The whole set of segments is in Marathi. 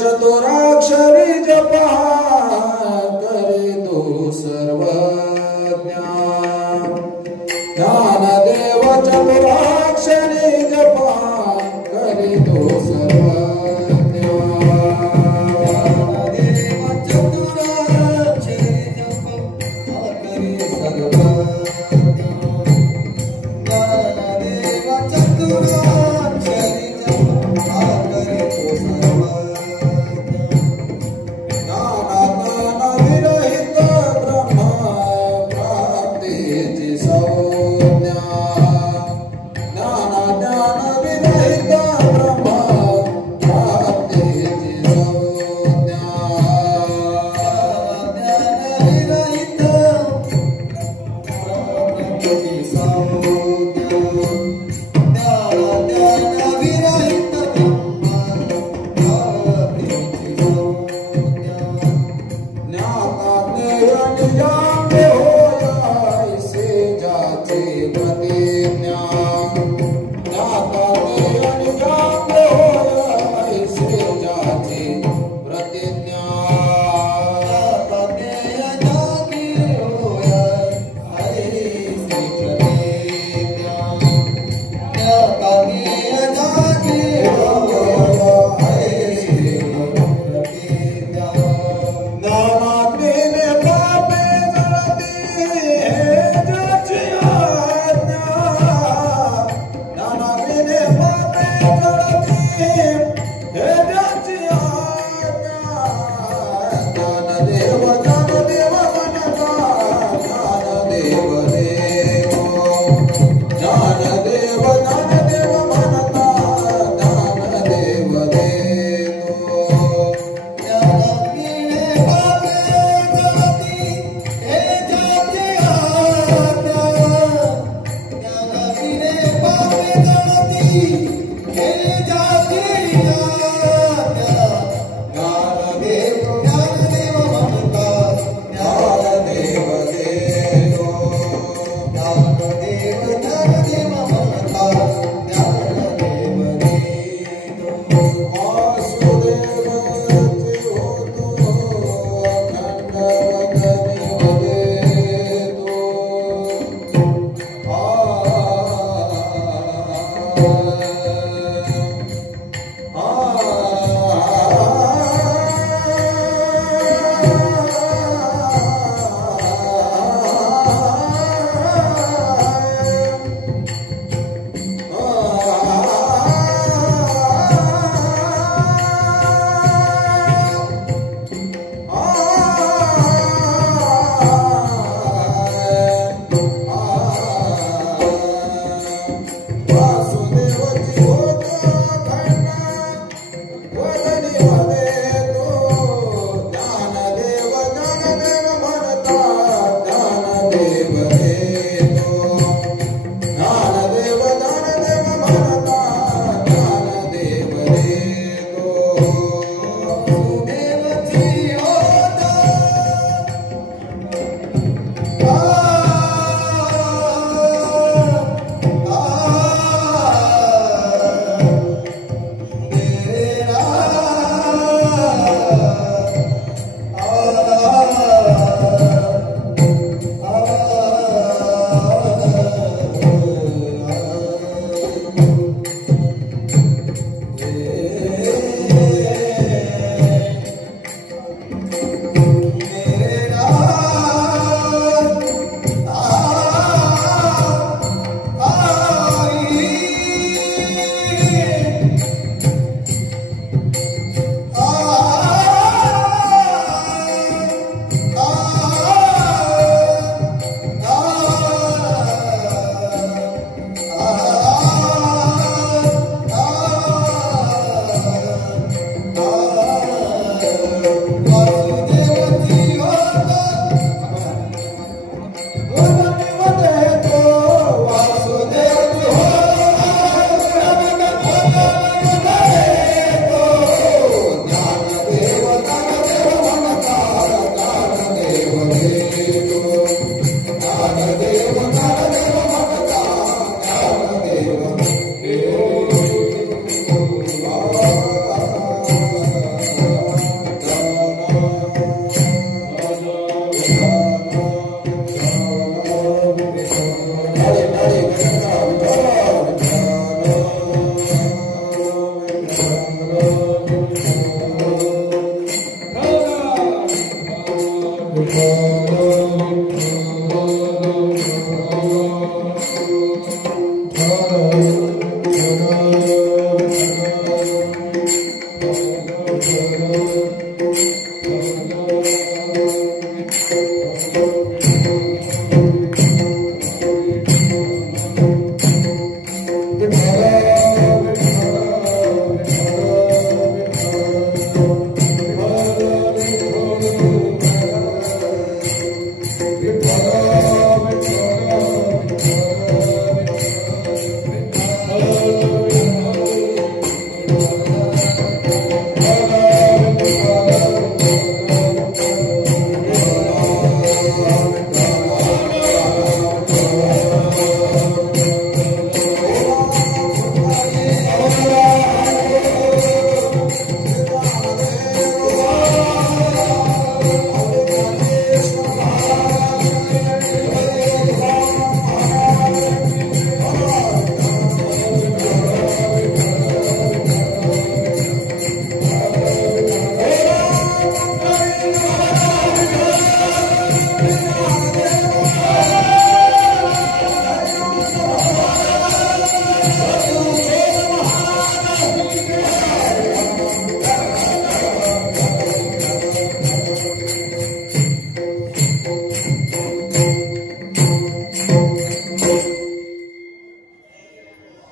चतुराक्षरी जपा करे तो सर्वज्ञ ज्ञानदेव चतुराक्षरी जपा करे तो सर्वज्ञ ज्ञानदेव चतुराक्षरी जपा करे सर्वज्ञ ज्ञानदेव चतुराक्षरी जपा करे तो सर्वज्ञ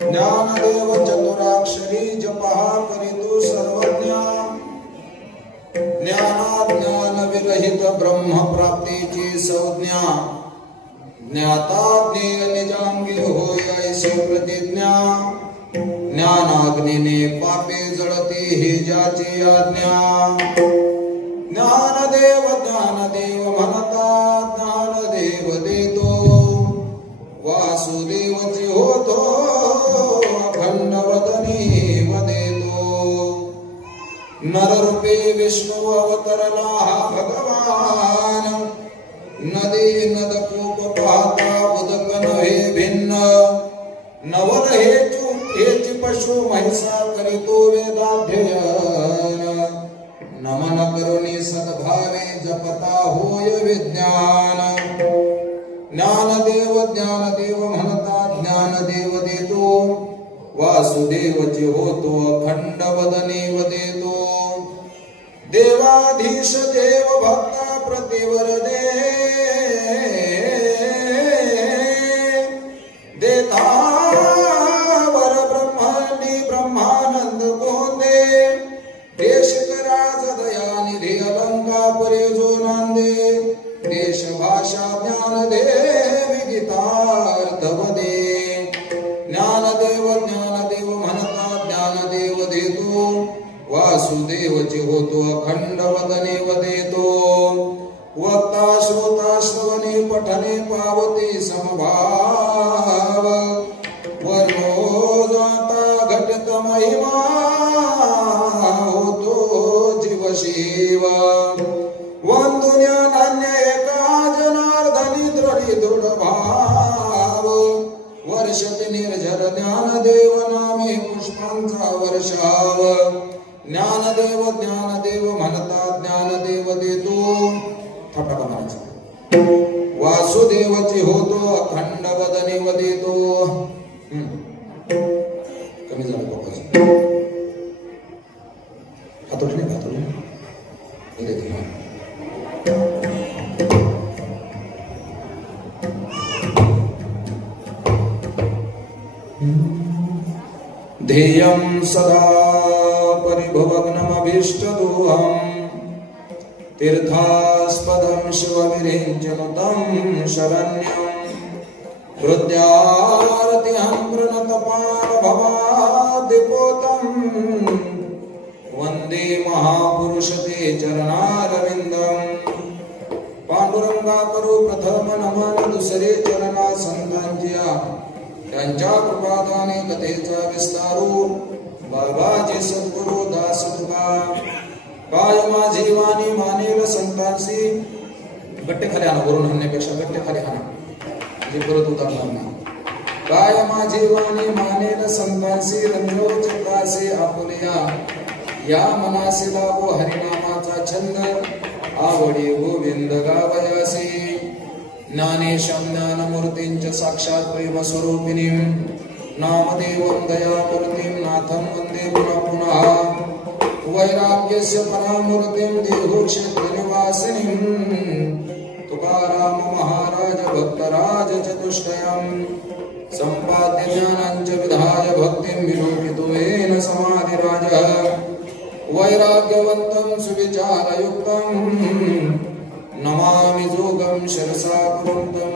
ज्ञानदेव चतुराक्षरी जपहा करितु सर्वज्ञ ज्ञानाज्ञान विरहित ब्रह्म प्राप्तीची संज्ञा ज्ञाता ज्ञेय निजांगी होय ऐसे प्रतिज्ञा ज्ञानाग्नीने पापे जळती ही ज्याची आज्ञा ज्ञानदेव म्हणता ज्ञानदेव देतो वासुदेवची होतो अखंड वदनी वदेतो नररूपी विष्णु अवतरला हा भगवान नदी नदकूप पाहता उदक नव्हे भिन्न नवल हेची पशु महिषा करितो वेदाध्ययन नमन करुणी सद्भावे जपता होय विज्ञान ज्ञानदेव म्हणता ज्ञानदेव देतो वासुदेवची होतो अखंड वदनी वदेतो देवाधीश देव भक्ता प्रतिवर देता वर ब्रह्मांडी ब्रह्मानंद बोंदे देश कराज दया निधी अलंका परे जो नांदे देश भाषा ज्ञान दे विदितार्थ वदे ज्ञानदेव म्हणता ज्ञानदेव देतो वासुदेवची होतो अखंड वदने वदेतो वक्ता श्रोता श्रवणे पठने पावते समभाव वर्णो जाता घटत महिमा होतो जीव शिव वंदुन्या नान्य एका जनार्दनी दृढ भाव वर्षति निर्झर ज्ञानदेव नामे पुष्पांचा वर्षाव ज्ञानदेव म्हणता ज्ञानदेव देतो थपका म्हणायचं वासुदेवची होतो अखंड वदने वदेतो कमी झालं बघायचं हातोटी नाही ध्येयं सदा परिभवग्नमभीष्टदोहम् तीर्थास्पदं शिवविरिञ्चनुतं शरण्यं हृद्यार्तिहं प्रणतपालभवाद्दिपोतं वन्दे महापुरुषते चरणारविन्दम् पांडुरंगा करू प्रथम नमन दुसरे चरणा संतांच्या त्यांच्या कृपादाने कथेचा विस्तारू बाबाजी सद्गुरु दास तुका काय माझी वाणी मानेल संतांसी गट्टे खाली आणा वरून म्हणण्यापेक्षा गट्टे खाली आणा जे परत उदाहरण नाही काय माझी वाणी मानेल संतांसी रंजोचितासे आपुलिया या मनासी लागो हरिनामाचा छंद आवडी गोविंद गावयासी ज्ञानेशं ज्ञानमूर्तींच साक्षात प्रेम स्वरूपिणीं नामदेवं दयामूर्तिं नाथं वंदे पुनः पुनः वैराग्यस्य परामूर्तिं देहक्षेत्रनिवासिनीं तुकाराम महाराज भक्तराज चतुष्टयं संपाद्य ज्ञानाञ्च विधाय भक्तिं विलोकितुमेन समाधिराजः वैराग्यवन्तं सुविचारयुक्तं नमामि जोगं शिरसा पुरन्तं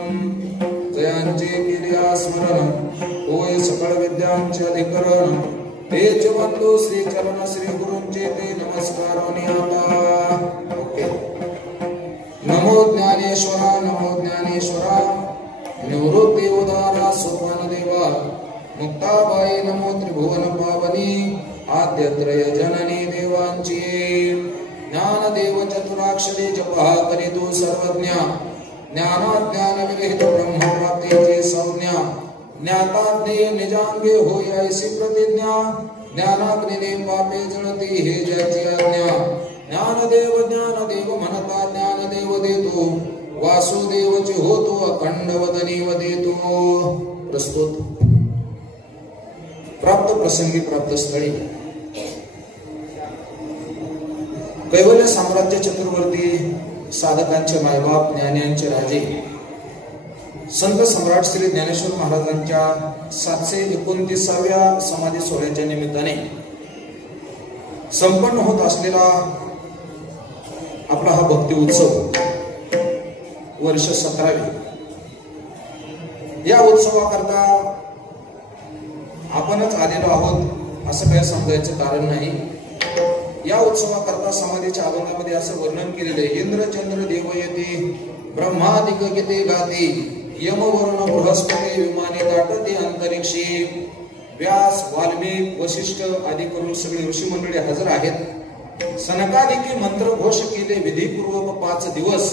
जयांचे केले स्मरण होय सकळ विद्यांचे अधिकरण तेच बंधू श्री चरण श्री गुरूंचे ते नमस्कार आता ओके नमो ज्ञानेश्वरा निवृत्ती उदारा सोपान देवा मुक्ताबाई नमो त्रिभुवन पावनी आद्यत्रय जननी देवांची ज्ञानदेव चतुराक्षरी जपहा करीतो सर्वज्ञ ज्ञानाज्ञान विरहित ब्रह्म प्राप्तीचे संज्ञा ज्ञाता ज्ञेय निजांगे होय ऐसी प्रतिज्ञा ज्ञानाग्निने पापे जळती हे ज्याची आज्ञा ज्ञानदेव म्हणता ज्ञानदेव देतो वासुदेवचे होतो अखंड वदनी वदेतो प्रस्तुत प्राप्त प्रसंगी प्राप्त स्थळी कैवल्य साम्राज्य चक्रवर्ती साधकांचे मायबाप ज्ञान्यांचे राजे संत सम्राट श्री ज्ञानेश्वर महाराजांच्या 729व्या समाधी सोहळ्याच्या निमित्ताने संपन्न होत असलेला आपला हा भक्ती उत्सव वर्ष 17वे या उत्सवाकरता आपणच आलेलो आहोत असं काही समजायचं कारण नाही। या उत्सवाकरता समाधीच्या अभंगामध्ये असं वर्णन केलेलं आहे इंद्र चंद्र देव येते ब्रह्मादिक गीते गाते यम वरुण बृहस्पती विमाने दाटते अंतरिक्षी व्यास वाल्मीक वशिष्ठ आदी करून सगळे ऋषी मंडळी हजर आहेत। सनकादिकी मंत्र घोष केले विधीपूर्वक 5 दिवस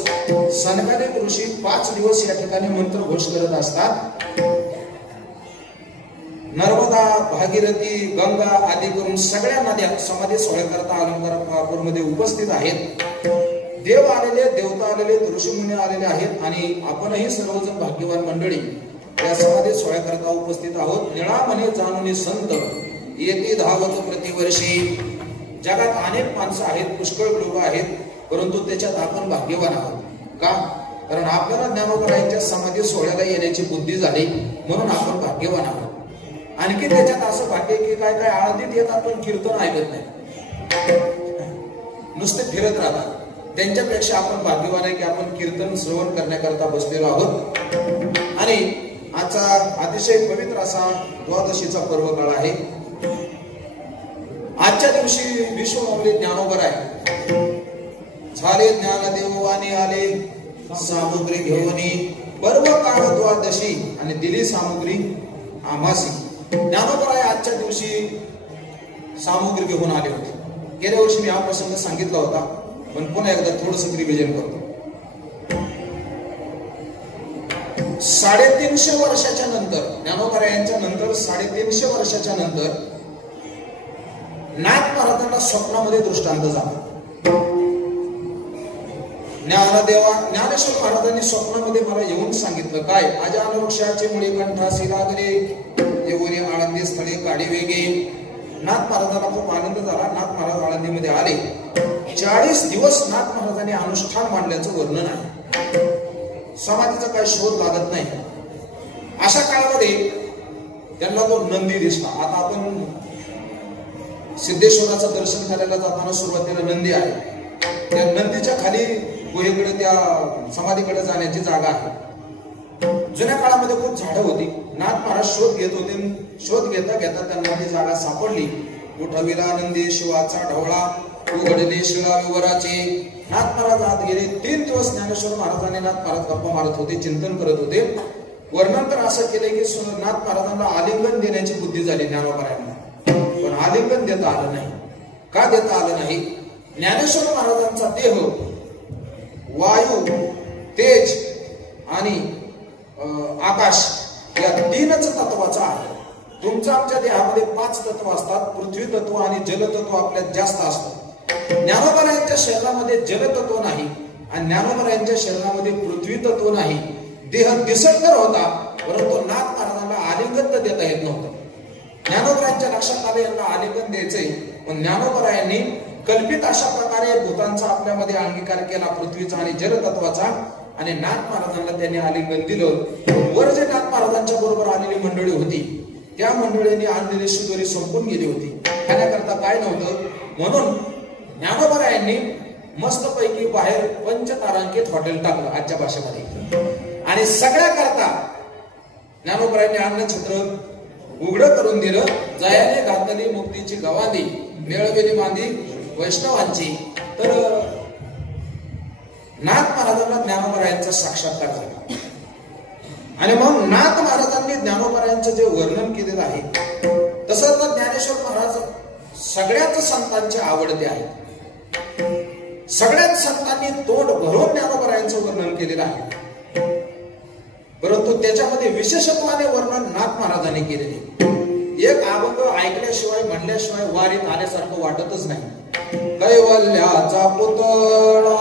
सनकादिक ऋषी 5 दिवस या ठिकाणी मंत्र घोष करत असतात। नर्मदा भागीरथी गंगा आदी करून सगळ्या नद्या समाधी सोहळ्याकरता अलंकारापूरमध्ये उपस्थित आहेत। देव आलेले देवता आलेले ऋषीमुनी आलेले आहेत आणि आपणही सर्वजण भाग्यवान मंडळी या समाधी सोहळ्याकरता उपस्थित आहोत। निळा म्हणे जाणून संत येते धावत प्रतिवर्षी जगात अनेक माणसं आहेत पुष्कळ लोक आहेत परंतु त्याच्यात आपण भाग्यवान आहोत का कारण आपल्याला ज्ञानोबरायांच्या समाधी सोहळ्याला येण्याची बुद्धी झाली म्हणून आपण भाग्यवान आहोत। आणखी त्याच्यात असं भाग्य की काय काय आळंदीत येतात पण कीर्तन ऐकत नाही नुसते फिरत राहतात त्यांच्यापेक्षा आपण भाग्यवान आहे की आपण कीर्तन श्रवण करण्याकरता बसलेलो आहोत। आणि आजचा अतिशय पवित्र असा द्वादशीचा पर्व काळ आहे। आजच्या दिवशी विश्वमाऊली ज्ञानोबराय झाले ज्ञानदेवानी आले सामुग्री घेऊनी पर्व काळ द्वादशी आणि दिली सामुग्री आमासी ज्ञानोबराय आजच्या दिवशी सामुग्री घेऊन आले होते। गेल्या वर्षी मी हा प्रसंग सांगितला होता पण पुन्हा एकदा थोडंसं रिव्हिजन करतो। 350 वर्षाच्या नंतर ज्ञानोबरायांच्या नंतर 350 वर्षाच्या नंतर नाथ महाराजांना स्वप्नामध्ये दृष्टांत झाला। ज्ञानेश्वर महाराजांनी स्वप्नामध्ये मला येऊन सांगितलं काय अजान वृक्षाचे मुळे कंठासी लागले येऊन आळंदी स्थळे काढी वेगे। नाथ महाराजांना खूप आनंद झाला। नाथ महाराज आळंदीमध्ये आले 40 दिवस नाथ महाराजांनी अनुष्ठान मांडल्याचं वर्णन आहे। समाधीचा काही शोध लागत नाही। अशा काळामध्ये त्यांना तो नंदी दिसला। आता आपण सिद्धेश्वराचं दर्शन करायला जाताना सुरुवातीला नंदी आहे त्या नंदीच्या खाली गुहेकडे त्या समाधीकडे जाण्याची जागा आहे। जुन्या काळामध्ये खूप झाडं होती। नाथ महाराज शोध घेत होते शोध घेता घेता त्यांना ती जागा सापडली। उठविला नंदी शिवाचा ढवळा उघडले शिळा विवराचे। नाथ महाराज आत गेले 3 दिवस ज्ञानेश्वर महाराजांनी नाथ महाराज गप्पा मारत होते चिंतन करत होते। वर्णन तर असं केले की नाथ महाराजांना आलिंगन देण्याची बुद्धी झाली ज्ञानोबरायांना पण आलिंगन देता आलं नाही। का देता आलं नाही ज्ञानेश्वर महाराजांचा देह वायू तेज आणि आकाश या 3च तत्वाचा आहे। तुमच्या आमच्या देहामध्ये 5 तत्व असतात पृथ्वी तत्व आणि जल तत्व आपल्यात जास्त असतात। ज्ञानोबरायांच्या शरीरामध्ये जल तत्व नाही आणि ज्ञानोबरायांच्या शरीरामध्ये पृथ्वी तत्व नाही। देह दिसत तर होता परंतु नाथ महाराजांना आलिंगन देता येत नव्हतं। ज्ञानोबरायांच्या लक्षात आले यांना आलिंगन द्यायचंय पण ज्ञानोबरायांनी कल्पित अशा प्रकारे भूतांचा आपल्यामध्ये अंगीकार केला, पृथ्वीचा आणि जलतत्वाचा. आणि नाथ महाराजांना त्यांनी आलिंगन दिलं. वर जे नाथ महाराजांच्या बरोबर आलेली मंडळी होती, त्या मंडळींनी आणलेली शिदोरी संपून गेली होती. खाण्याकरता काय नव्हतं. म्हणून ज्ञानोबरायांनी मस्तपैकी बाहेर पंचतारांकित हॉटेल टाकलं आजच्या भाषेमध्ये. आणि सगळ्या करता ज्ञानोबरायांनी अन्नछत्र उघडं करून दिलं. जयाने घातली मुक्तीची गवांदी, मिळवलेली मांदी वैष्णवांची. तर नाथ महाराजांना ज्ञानोबरायांचा साक्षात्कार झाला. आणि मग नाथ महाराजांनी ज्ञानोबरायांचं जे वर्णन केलेलं आहे, तसं तर ज्ञानेश्वर महाराज सगळ्याच संतांचे आवडते आहेत. सगळ्याच संतांनी तोंड भरून ज्ञानोबरायांचं वर्णन केलेलं आहे. परंतु त्याच्यामध्ये विशेषत्वाने वर्णन नाथ महाराजांनी केलेले. एक अभंग ऐकल्याशिवाय म्हणल्याशिवाय वारीत आल्यासारखं वाटतच नाही. कैवल्याचा पुतळा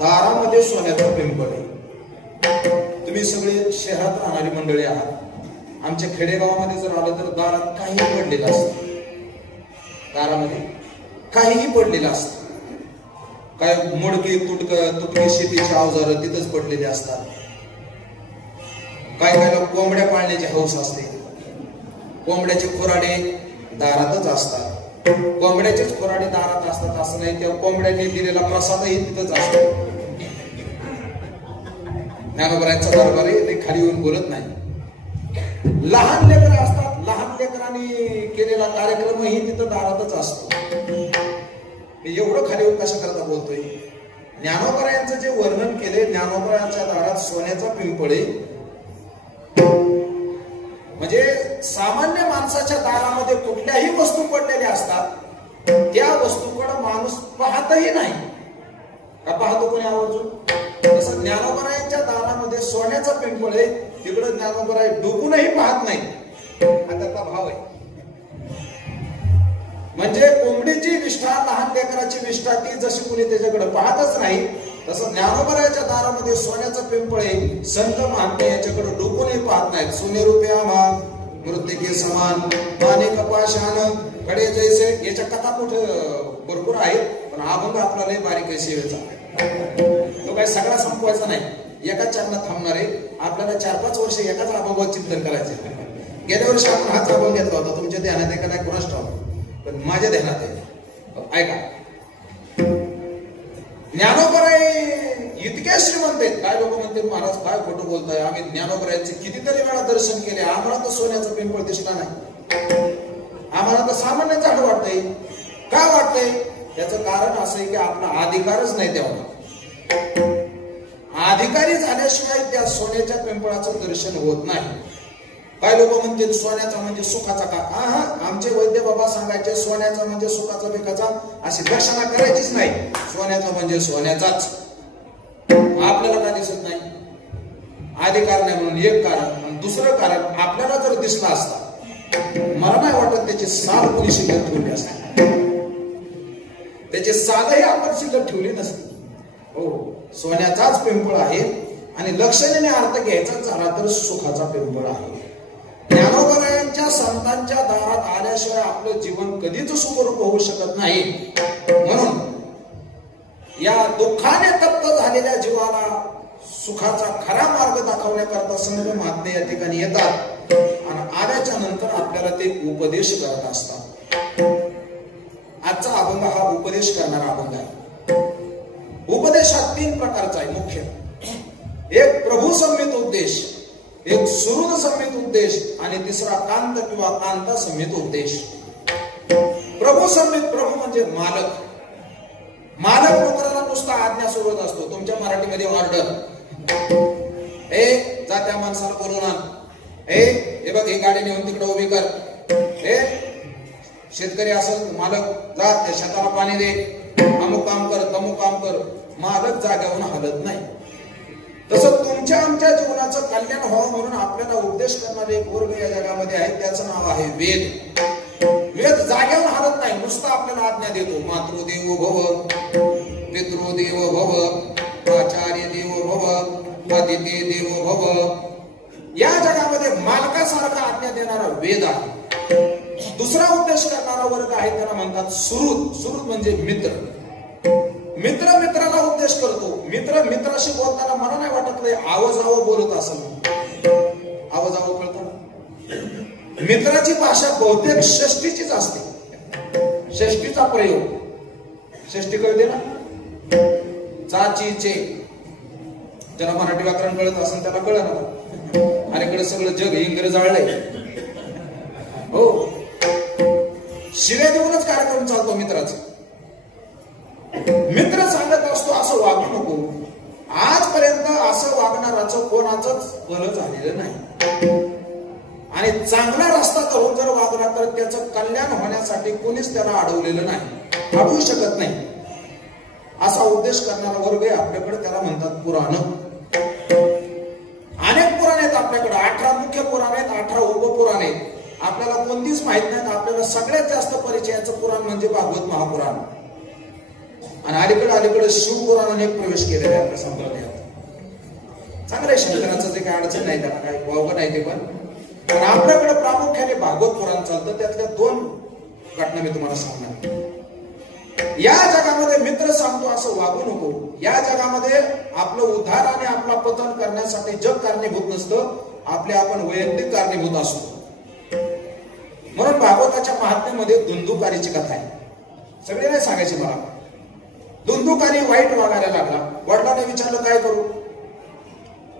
दारामध्ये सोन्याचा पिंपळ आहे. तुम्ही सगळे शहरात राहणारी मंडळी आहात. आमच्या खेडेगावामध्ये जर आलं तर दारात काहीही पडलेलं असतं. दारामध्ये काहीही पडलेलं असतं. काय मोडकी तुटकी शेतीची अवजारं तिथंच पडलेली असतात. काय काय कोंबड्या पाळण्याची हौस असते. कोंबड्याचे खुराडे दारातच असतात. कोंबड्याचेच खुराडे दारात असतात असं नाही. त्या कोंबड्यांनी दिलेला प्रसादही तिथंच असतो. ज्ञानोबरायांचा दरबार आहे, ते खाली येऊन बोलत नाही. लहान लेकर असतात. लहान लेकरांनी केलेला कार्यक्रमही तिथं दारातच असतो. मी एवढं खाली येऊन कशा करता बोलतोय. ज्ञानोबरायांचं जे वर्णन केले, ज्ञानोबरायांच्या दारात सोन्याचा पिंपळ आहे. म्हणजे सामान्य माणसाच्या दारामध्ये कुठल्याही वस्तू पडलेल्या असतात. त्या वस्तूकडे माणूस पाहतही नाही. का पाहतो कोणी आवर्जून? तसं ज्ञानोबरायांच्या दारामध्ये सोन्याचा पिंपळ आहे. तिकडे ज्ञानोबराय डोकूनही पाहत नाही. हा त्याचा भाव आहे. म्हणजे कोंबडीची विष्ठा, लहान लेकराची विष्ठा, ती जशी कुणी त्याच्याकडे पाहतच नाही, तसं ज्ञानोबरायाच्या दारामध्ये सोन्याचं पिंपळ आहे. संत महात्मे याच्याकडे डोकूनही पाहत नाहीत. सोने रुपया मान मृत्तिके समान माणिक पाषाण कडे जैसे. याच्या कथा कुठं भरपूर आहेत, पण अभंग आपला लय बारीक आहे सेवेचा. तो काही सगळा संपवायचा नाही. एकाच चरणात थांबणार आहे. आपल्याला 4-5 वर्ष एकाच अभंगावर चिंतन करायचे. गेल्या वर्षी आपण हाच अभंग घेतला होता. तुमच्या ध्यानात आहे का नाही कोणाच ठाऊक, पण माझ्या ध्यानात आहे. ऐका, ज्ञानोबराय इतके इतके श्रीमंत आहेत. काय लोक म्हणते महाराज काय खोटं बोलताय, आम्ही ज्ञानोबरायांचे कितीतरी वेळा दर्शन केले, आम्हाला तर सोन्याचं पिंपळ दिसला नाही, आम्हाला तर सामान्य झाड वाटतंय. का वाटतंय? त्याचं कारण असं आहे की आपला अधिकारच नाही तेव्हा. अधिकारी झाल्याशिवाय त्या सोन्याच्या पिंपळाचं दर्शन होत नाही. काय लोक म्हणतील सोन्याचा म्हणजे सुखाचा का? हा, आमचे वैद्य बाबा सांगायचे सोन्याचा म्हणजे सुखाचा पिकाचा, अशी लक्षणा करायचीच नाही. सोन्याचा म्हणजे सोन्याचाच. आपल्याला काय दिसत नाही? अधिकार नाही म्हणून एक कारण. आणि दुसरं कारण, आपल्याला जर दिसला असता, मला नाही वाटत त्याची साल कोणी शिल्लक ठेवली असते, त्याची सालही आपण शिल्लक ठेवली नसती. हो, सोन्याचाच पिंपळ आहे. आणि लक्षणेने अर्थ घ्यायचा झाला तर सुखाचा पिंपळ आहे. ज्ञानोबरायांच्या संतांच्या दारात आल्याशिवाय आपलं जीवन कधीच सुखरूप होऊ शकत नाही. म्हणून या दुःखाने तप्त झालेल्या जीवाला सुखाचा खरा मार्ग दाखवण्याकरता संत महात्मे या ठिकाणी येतात आणि आल्याच्या नंतर आपल्याला ते उपदेश करत असतात. आजचा अभंग हा उपदेश करणारा अभंग आहे. उपदेश हा 3 प्रकारचा आहे मुख्य. एक प्रभू संमित उपदेश, एक सुहृद संमित उपदेश आणि तिसरा कांत किंवा कांता संमित उपदेश. प्रभू संमित, प्रभू म्हणजे मालक. मालक नोकराला नुसता आज्ञा सोडत असतो. तुमच्या मराठीमध्ये ऑर्डर, ए जा त्या माणसाला बोलवून आण, हे बघ ही गाडी नेऊन तिकडे उभी कर, शेतकरी असेल मालक जा त्या शेताला पाणी दे, अमुक काम कर तमुक काम कर. मालक जाग्यावरून हलत नाही. तसं तुमच्या आमच्या जीवनाचं कल्याण व्हावं म्हणून आपल्याला उपदेश करणारे एक वर्ग या जगामध्ये आहे, त्याचं नाव आहे वेद. वेद जाग्यावर हलत नाही, नुसतं आपल्याला आज्ञा देतो. मातृदेवो भव, पितृदेवो भव, आचार्य देवो भव, अतिथी देवो भव. या जगामध्ये मालकासारखा आज्ञा देणारा वेद आहे. दुसरा उपदेश करणारा वर्ग आहे, त्याला म्हणतात सुहृद. सुहृद म्हणजे मित्र. मित्र मित्राला उपदेश करतो. मित्र मित्राशी बोलताना मला नाही वाटत आवाजावं बोलत असेल. आवाजावं कळतं? मित्राची भाषा बहुतेक षष्टीचीच असते. षष्टीचा प्रयोग, षष्टी कळते ना? चाचीचे, ज्याला मराठी व्याकरण कळत असेल त्याला कळलं ना. अलीकडे सगळं जग इंग्रज आळलंय. हो, शिव्या देऊनच कार्यक्रम चालतो मित्राचा. मित्र सांगत असतो असं वागू नको. आजपर्यंत असं वागणाराचं कोणाचंच भलं झालेलं नाही. आणि चांगला रस्ता धरून जर वागला तर त्याचं कल्याण होण्यासाठी कोणीच त्याला अडवलेलं नाही, अडवू शकत नाही. असा उपदेश करणारा वर्ग आहे आपल्याकडे, त्याला म्हणतात पुराण. अनेक पुराण आहेत आपल्याकडे. 18 मुख्य पुराण आहेत, 18 उपपुराण आहेत. आपल्याला कोणतीच माहित नाही. आपल्याला सगळ्यात जास्त परिचयाचं पुराण म्हणजे भागवत महापुराण. आणि अलीकडे शिवपुराणाने प्रवेश केलेला आहे आपल्या संप्रदायात. चांगलं आहे, शंकराचं जे काही अडचण नाही, त्याला काही वावगं नाही ते. पण आपल्याकडे प्रामुख्याने भागवत पुराण चालतं. त्यातल्या 2 घटना मी तुम्हाला सांगणार. या जगामध्ये मित्र सांगतो असं वागू नको. या जगामध्ये आपलं उद्धार आणि आपला पतन करण्यासाठी जग कारणीभूत नसतं, आपले आपण वैयक्तिक कारणीभूत असतो. म्हणून भागवताच्या महात्म्यामध्ये धुंदुकारीची कथा आहे. सगळे नाही सांगायची मला. धुंदुकारी वाईट वागायला लागला. वडिलांना विचारलं काय करू?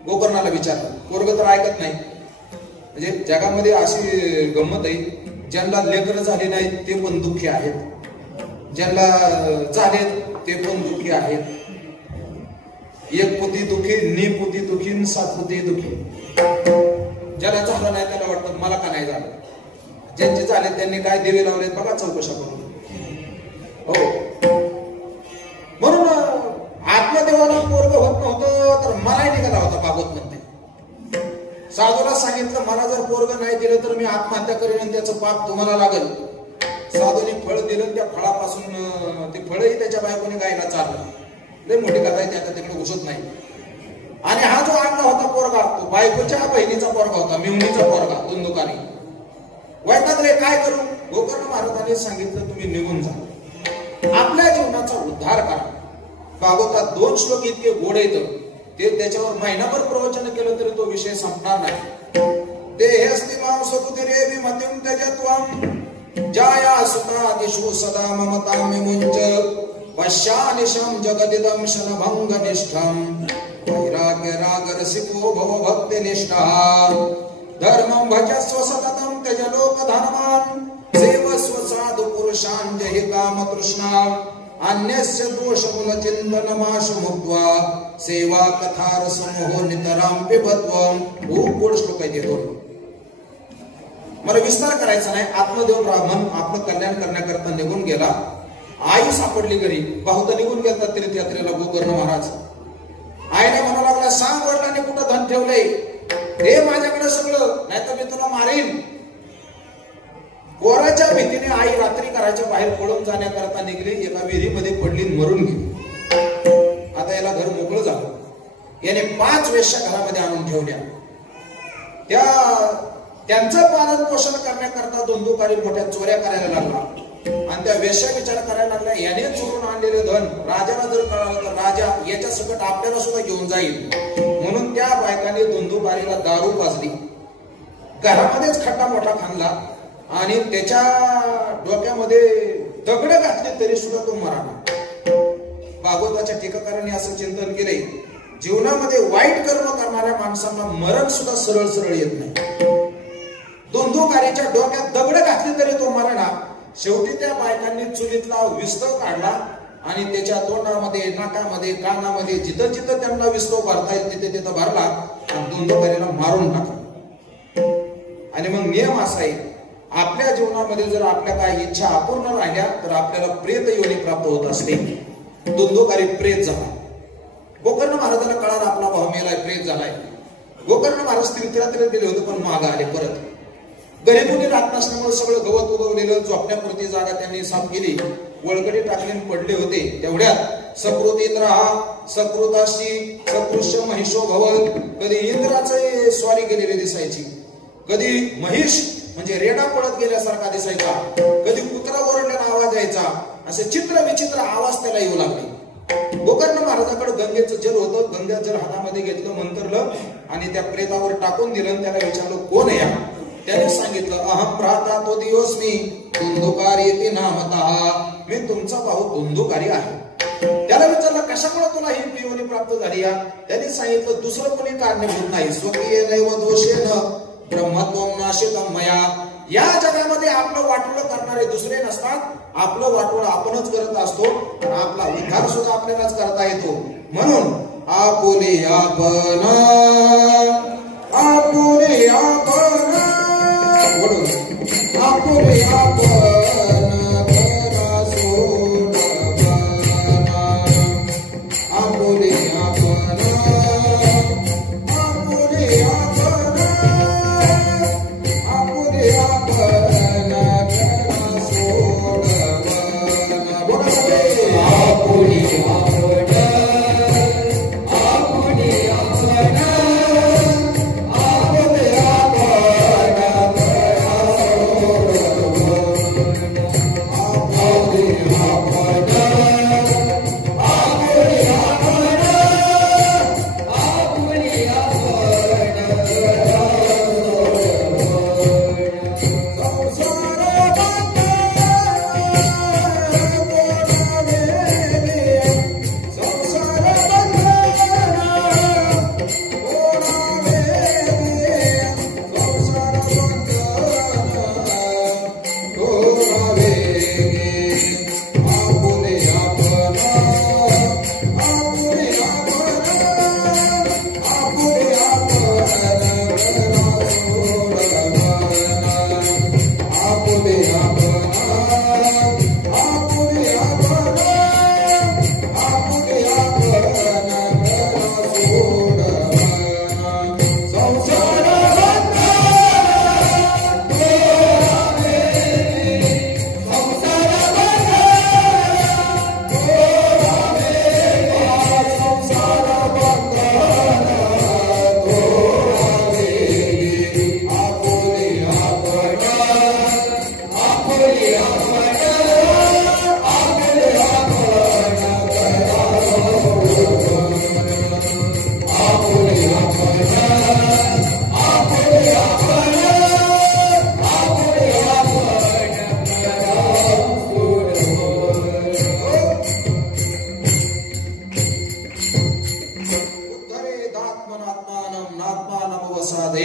गोकर्णाला विचारलं. पोरग तर ऐकत नाही. म्हणजे जगामध्ये अशी गंमत आहे, ज्यांना लेकरं झाले नाहीत ते पण दुःखी आहेत, ज्यांना झालेत ते पण दुःखी आहेत. एक पुती दुःखी, निपुती दुःखी, 7 पुती दुःखी. ज्याला झालं नाही त्याला वाटतं मला का नाही झालं. ज्यांचे झाले त्यांनी काय देवे लावलेत बघा चौकशा करून. हो, म्हणून आत्मदेवाला पोरग होत नव्हतं तर मलाही निघाला होता भागवत म्हणते. साधूला सांगितलं मला जर पोरग नाही दिलं तर मी आत्महत्या करेन आणि त्याचं पाप तुम्हाला लागेल. साधूने फळ दिलं, त्या फळापासून ते फळही त्याच्या बायकोने गायला चाललं. लय मोठी कथा आहे, त्याचा तिकडे घुसत नाही. आणि हा जो आणला होता पोरगा तो बायकोच्या बहिणीचा पोरगा होता, मिवणीचा पोरगा, धुंदुकारी. वैतागले काय करू? गोकर्ण महाराजांनी सांगितलं तुम्ही निघून जा, आपल्या जीवनाचा उद्धार करा. भागवतात 2 श्लोक इतके गोड येतं, ते त्याच्यावर महिनाभर प्रवचन केलं तरी तो विषय संपणार नाही. देहस्ति मांसकुतिरे विमतिं त्यजत्वं जाया सुता दिशु सदा ममतां विमुञ्च पश्यानिशं जगदिदं क्षणभङ्गनिष्ठं वैराग्य रागरसिको भव भक्तिनिष्ठः धर्मं भजस्व सततं त्यज लोकधनवान् सेवस्व साधु पुरुषान् जहि कामतृष्णा अन्यस्य दोषगुण चिंतनमाश मुक्त्वा सेवा कथा रसमोह नितराम पिबत्वं खूप गोड श्लोक आहे दोन. मला विस्तार करायचा नाही. आत्मदेव ब्राह्मण आपलं कल्याण करण्याकरता निघून गेला. आई सापडली घरी. भाऊ तर निघून गेला तीर्थयात्रेला गोकर्ण महाराज. आईने म्हणू लागला, सांग वडिलांनी कुठं धन ठेवलंय, हे माझ्याकडे सगळं, नाही तर मी तुला मारेन. पोराच्या भीतीने आई रात्री घराच्या बाहेर पळून जाण्याकरता निघली. एका विहिरीमध्ये पडली, मरून गेली. आता याला घर मोकळं झालं. याने 5 वेश्या घरामध्ये आणून ठेवल्या. त्यांचं पालन पोषण करण्याकरता धुंदुकारी मोठ्या चोऱ्या करायला लागला. आणि त्या वेश्या विचार करायला लागल्या, याने चोरून आणलेले धन राजाला जर कळालं तर राजा याच्या सकट आपल्याला सुद्धा घेऊन जाईल. म्हणून त्या बायकाने धुंदुकारीला दारू पाजली. घरामध्येच खड्डा मोठा खांदला आणि त्याच्या डोक्यामध्ये दगड घातले तरी सुद्धा तो मराठा. भागवताच्या टीकाकारांनी असं चिंतन केले, जीवनामध्ये वाईट कर्म करणाऱ्या माणसांना मरण सुद्धा सरळ सरळ येत नाही. धुंदुकारीच्या डोक्यात दगड घातले तरी तो मरणा. शेवटी त्या बायकांनी चुलीतला विस्तव काढला आणि त्याच्या तोंडामध्ये, नाकामध्ये, कानामध्ये जिथं जिथं त्यांना विस्तव भरता येईल तिथे तिथं भरला आणि धुंदुकारीला मारून टाकला. आणि मग नियम असा आहे, आपल्या जीवनामध्ये जर आपल्या काही इच्छा अपूर्ण राहिल्या तर आपल्याला प्रेत योनी प्राप्त होत असते. धुंदुकारी प्रेत झाला. गोकर्ण महाराजाला कळाला आपला भाऊ मेलाय, प्रेत झालाय. गोकर्ण महाराज तीर्थयात्रेत गेले होते पण मागे आले परत. घरी कोणी राहत नसल्यामुळे सगळं गवत उगवलेलं, झोपण्यापुरती जागा त्यांनी साफ केली. वळगडी टाकले पडले होते. तेवढ्यात सकृत इंद्र सकृताशी सकृष्य महिषो भवत. कधी इंद्राचे स्वारी गेलेली दिसायची, कधी महिष म्हणजे रेडा पडत गेल्यासारखा दिसायचा, कधी कुत्रा ओरडल्याने आवाज यायचा. असे चित्र विचित्र आवाज त्याला येऊ लागले. गोकर्ण महाराजाकडे गंगेचं जल होतं. गंगा जल हातामध्ये घेतलं, मंत्रलं आणि त्या प्रेतावर टाकून दिलं. त्याला विचारलं, कोण आहे? त्याने सांगितलं, अहम भ्राता तो दिवसमी धुंदुकारी इति नामतः. मी तुमचा भाऊ धुंदुकारी आहे. त्याला विचारलं, कशामुळे तुला ही पियोनी प्राप्त झाली? त्यांनी सांगितलं, दुसरं कोणी कारणीभूत नाही. स्वकीय नैव दोषेन ब्रह्मत्वं नाशितं मया. या जगामध्ये आपलं वाटोळं करणारे दुसरे नसतात. आपलं वाटोळं आपणच करत असतो आणि आपला उद्धार सुद्धा आपल्यालाच करता येतो. म्हणून आपुले आपण, आपुले आपण, आपुले आपण घरा सोडवना. आपुले आपण, आपुले आपण, आपुले आपण घरा सोडवना. बोला सगळे, आपुले आपण, आपुले आपण, आपुले आपण.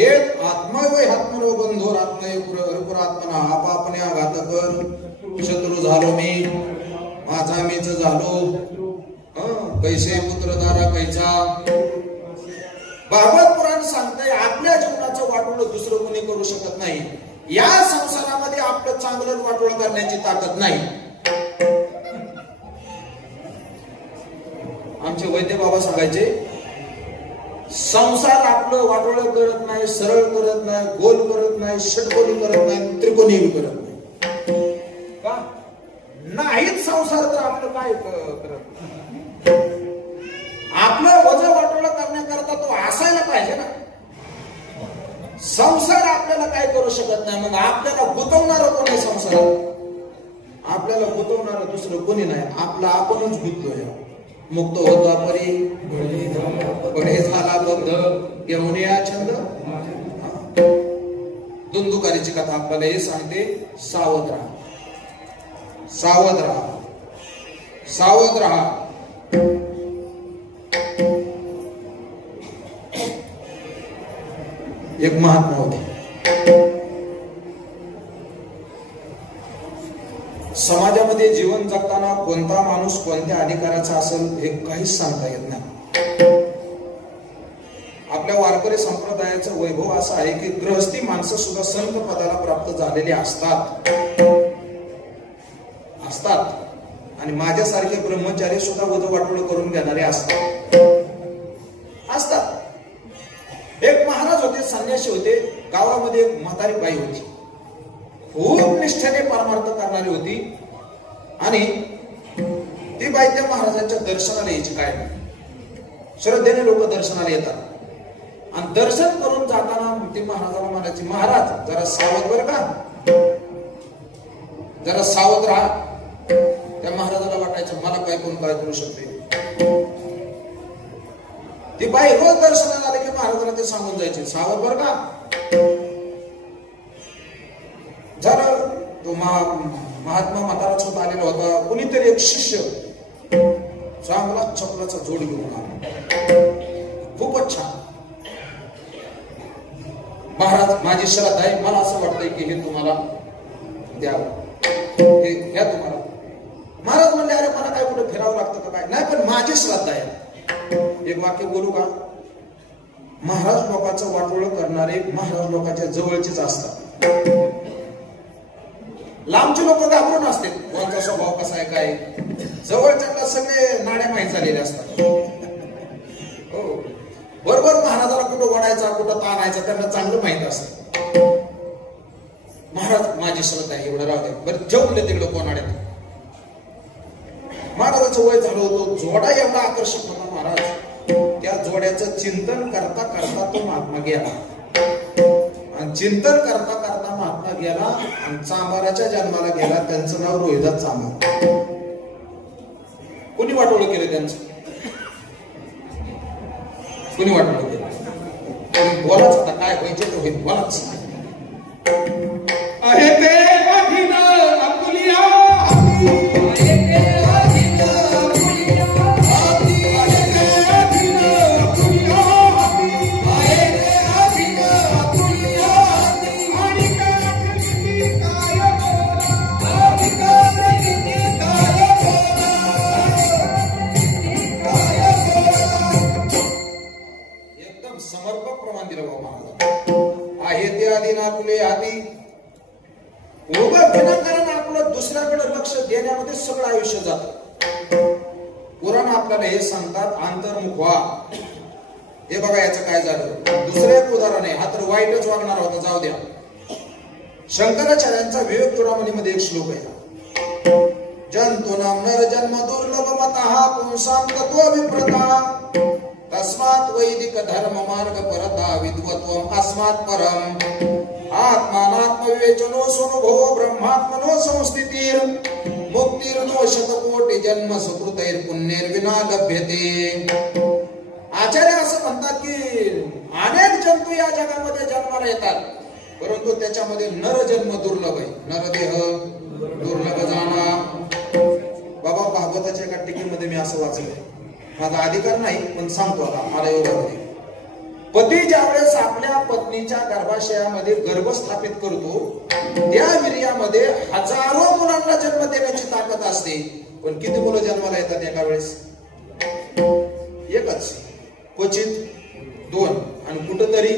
हेत आत्मवय आत्मनो बंधोर आत्मय पुरात्मना आपापण्या घात कर शत्रू झालो मी माझा मीच झालो कैसे पुत्र दारा कैचा. भागवत पुराण सांगतंय आपल्या जीवनाचं वाटोळ दुसरं कोणी करू शकत नाही. या संसारामध्ये आपलं चांगलं वाटोळ करण्याची ताकद नाही. आमचे वैद्य बाबा सांगायचे संसार आपलं वाटोळ करत नाही, सरळ करत नाही, गोल करत नाही, षटकोनी करत नाही, त्रिकोणी करत नाही. का नाहीच संसार तर आपलं काय करत. आपलं वजन वाटोळ करण्याकरता तो असायला पाहिजे ना. संसार आपल्याला काय करू शकत नाही. मग आपल्याला गुंतवणार कोण आहे संसारात? आपल्याला गुंतवणार दुसरं कोणी नाही. आपला आपणच गुंतलोय. मुक्त होता परी बढे झाला बंध घेऊन या छंद. दुंदुकारीची कथा आपल्याला हे सांगते सावध राहा, सावध राहा, सावध राहा. एक महात्मा होते. समाजामध्ये जीवन जगताना कोणता माणूस कोणत्या अधिकाराचा असेल हे काहीच सांगता येत नाही. आपल्या वारकरी संप्रदायाचं वैभव असं आहे की गृहस्थी माणसं सुद्धा संत पदाला प्राप्त झालेली असतात आणि माझ्यासारखे ब्रह्मचारी सुद्धा वज वाटोळ करून घेणारे असतात. एक महाराज होते, संन्यासी होते. गावामध्ये एक म्हातारी बाई होती, खूप निष्ठेने परमार्थ करणारी होती. आणि ती बाई त्या महाराजांच्या दर्शनाला यायची. काय श्रद्धेने लोक दर्शनाला येतात आणि दर्शन करून जाताना ती महाराजाला म्हणायची, महाराज जरा सावध बर का, जरा सावध राहा. त्या महाराजाला वाटायचं मला काय कोण काय करू शकते. ती बाई रोज दर्शनाला आले की महाराजाला ते सांगून जायचे, सावध बर का. जर तो महात्मा म्हाताराच होत आलेला होता. कुणीतरी एक शिष्य चांगला चपलाचा जोड घेऊन आला, खूपच छान. महाराज माझी श्रद्धा आहे, मला असं वाटतंय की हे तुम्हाला द्यावं, हे घ्या तुम्हाला. महाराज म्हणले अरे मला काय कुठे फिरावं लागतं का काय. नाही पण माझी श्रद्धा आहे. एक वाक्य बोलू का. महाराज लोकांचं वाटोळ करणारे महाराज लोकांच्या जवळचेच असतात. लांबचे लोक घाबरून असते कोणता स्वभाव कसा आहे काय. जवळच्या सगळे नाड्या माहीत झालेले असतात. हो बरोबर महाराजाला कुठं ओढायचा कुठं ताणायचा त्यांना चांगलं माहित असत. महाराज माझी श्रद्धा आहे एवढं राहू दे. बरं जेवले तिकडं कोणाड्यात. महाराजाचं वय झालं होतं. जोडा एवढा आकर्षक होता महाराज. त्या जोड्याचं चिंतन करता करता तो महात्मा गेला. आणि चिंतन करता करता महात्मा गेला आणि चांभाराच्या जन्माला गेला. त्यांचं नाव रोहिदास चांभार. कोणी वाटोळ केलं त्यांचं? कोणी वाटोळ केलं? बोलाच आता काय व्हायचे तर होईल. बोलाच आहे ते आपले आधी उभं विनाकारण आपलं दुसऱ्याकडे लक्ष देण्यामध्ये सगळं आयुष्य जातं. पुराण आपल्याला हे सांगतात अंतर्मुख व्हा. हे बघा याचं काय झालं. दुसरं एक उदाहरण आहे. हा तर वाईटच वागणार होता, जाऊ द्या. शंकराचार्यांचा विवेक चूडामणीमध्ये एक श्लोक आहे. जंतूनां नर जन्म दुर्लभ मतः पुंसां तत्व विप्रता तस्मात् वैदिक धर्म मार्ग परता विद्वत्वम् अस्मात् परम आत्मानात्म विवेचनो सुनुभो ब्रह्मात्मनो संस्थितीर मुक्तिर्नो शतकोटी जन्म सुकृतैर पुण्यैर्विना लभ्यते. आचार्य असं म्हणतात की अनेक जंतू या जगामध्ये जन्माला येतात, परंतु त्याच्यामध्ये नर जन्म दुर्लभ आहे. नरदेह दुर्लभ जाणा. बाबा भागवताच्या एका टीकेमध्ये मी असं वाचलंय. माझा अधिकार नाही पण सांगतो आता मला एवढं. पती ज्यावेळेस आपल्या पत्नीच्या गर्भाशयामध्ये गर्भ स्थापित करतो, त्या वीर्यामध्ये हजारो मुलांना जन्म देण्याची ताकद असते. पण किती मुलं जन्माला येतात एका वेळेस? एकच, क्वचित 2, आणि कुठंतरी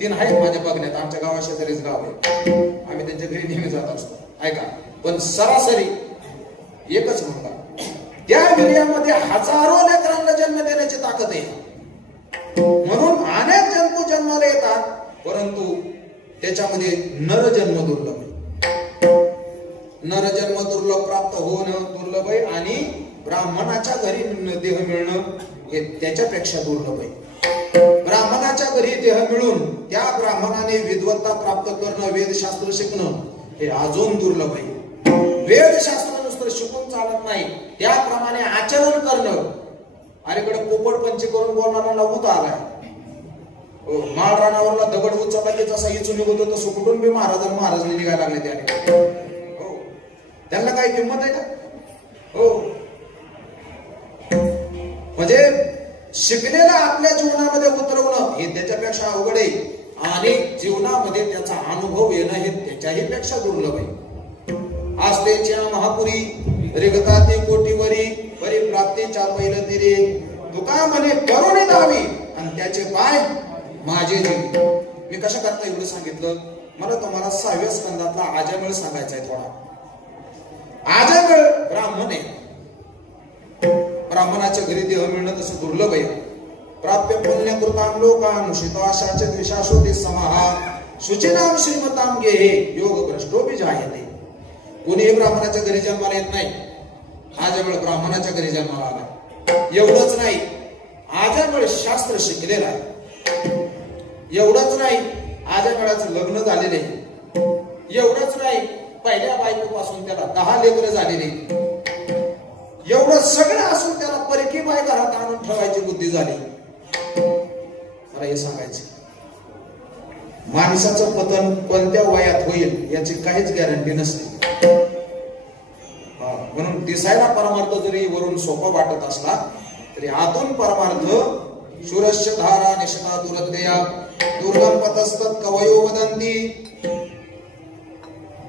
3 आहेत माझ्या बघण्यात. आमच्या गावाशेजारीच गाव आहे, आम्ही त्यांच्या घरी नेहमी जात असतो. ऐका, पण सरासरी एकच मुलगा. त्या वीर्यामध्ये हजारो लेकरांना जन्म देण्याची ताकद आहे. म्हणून अनेक जंतू जन्माला येतात, परंतु त्याच्यामध्ये नरजन्म दुर्लभ आहे. नरजन्म दुर्लभ प्राप्त होणं दुर्लभ आहे, आणि ब्राह्मणाच्या घरी देह मिळणं हे त्याच्यापेक्षा दुर्लभ आहे. ब्राह्मणाच्या घरी देह मिळून त्या ब्राह्मणाने विद्वत्ता प्राप्त करणं, वेदशास्त्र शिकणं हे अजून दुर्लभ आहे. वेदशास्त्र नुसतं शिकून चालत नाही, त्याप्रमाणे आचरण करणं. अलीकडे पोपट पंची करून बोलणारा भूत आलाय. माळ रानावरला दगड उचलला की जसा इचून निघतो तसं कुठून बी महाराजांनी निघायला लागले त्याने. हो, त्यांना काही किंमत आहे का? हो, म्हणजे शिकलेला आपल्या जीवनामध्ये उतरवणं हे त्याच्यापेक्षा अवघड आहे, आणि जीवनामध्ये त्याचा अनुभव येणं हे त्याच्याही पेक्षा दुर्लभ आहे. आस्तेच्या महापुरी रिगताती कोटीवरी परिप्राप्तीच्या पहिलं तिरे, तुका म्हणे करुणी धावी आणि त्याचे पाय माझे जीव. मी कशा करता एवढं सांगितलं? मला तुम्हाला 6व्या स्कंदातला आजमेळ सांगायचा आहे थोडा. आजमेळ ब्राह्मण आहे. ब्राह्मणाच्या घरी देह मिळणं तसं दुर्लभ आहे. प्राप्य पुण्य कृताम लोकानुषिताशाचे द्विशाशोती समाहा शुचिनाम श्रीमताम गेहे योग भ्रष्टो विजायते. कोणीही ब्राह्मणाच्या घरी जन्माला येत नाही. आजमेळ ब्राह्मणाच्या घरी जन्माला आला. एवढंच नाही, आजमेळ शास्त्र शिकलेला आहे. एवढंच नाही, आजमेळाचं लग्न झालेले. एवढंच नाही, पहिल्या बायकोपासून त्याला 10 लेकरं झालेली. एवढं सगळं असून त्याला परकी बाय घरात आणून ठेवायची बुद्धी झाली. मला हे सांगायचं, माणसाचं पतन कोणत्या वयात होईल याची काहीच गॅरंटी नसते. म्हणून दिसायला परमार्थ जरी वरून सोपा वाटत असला तरी आतून परमार्थ शूरस्य धारा निशता दुरद्या दुर्गम पतस्तत कवयो वदंती.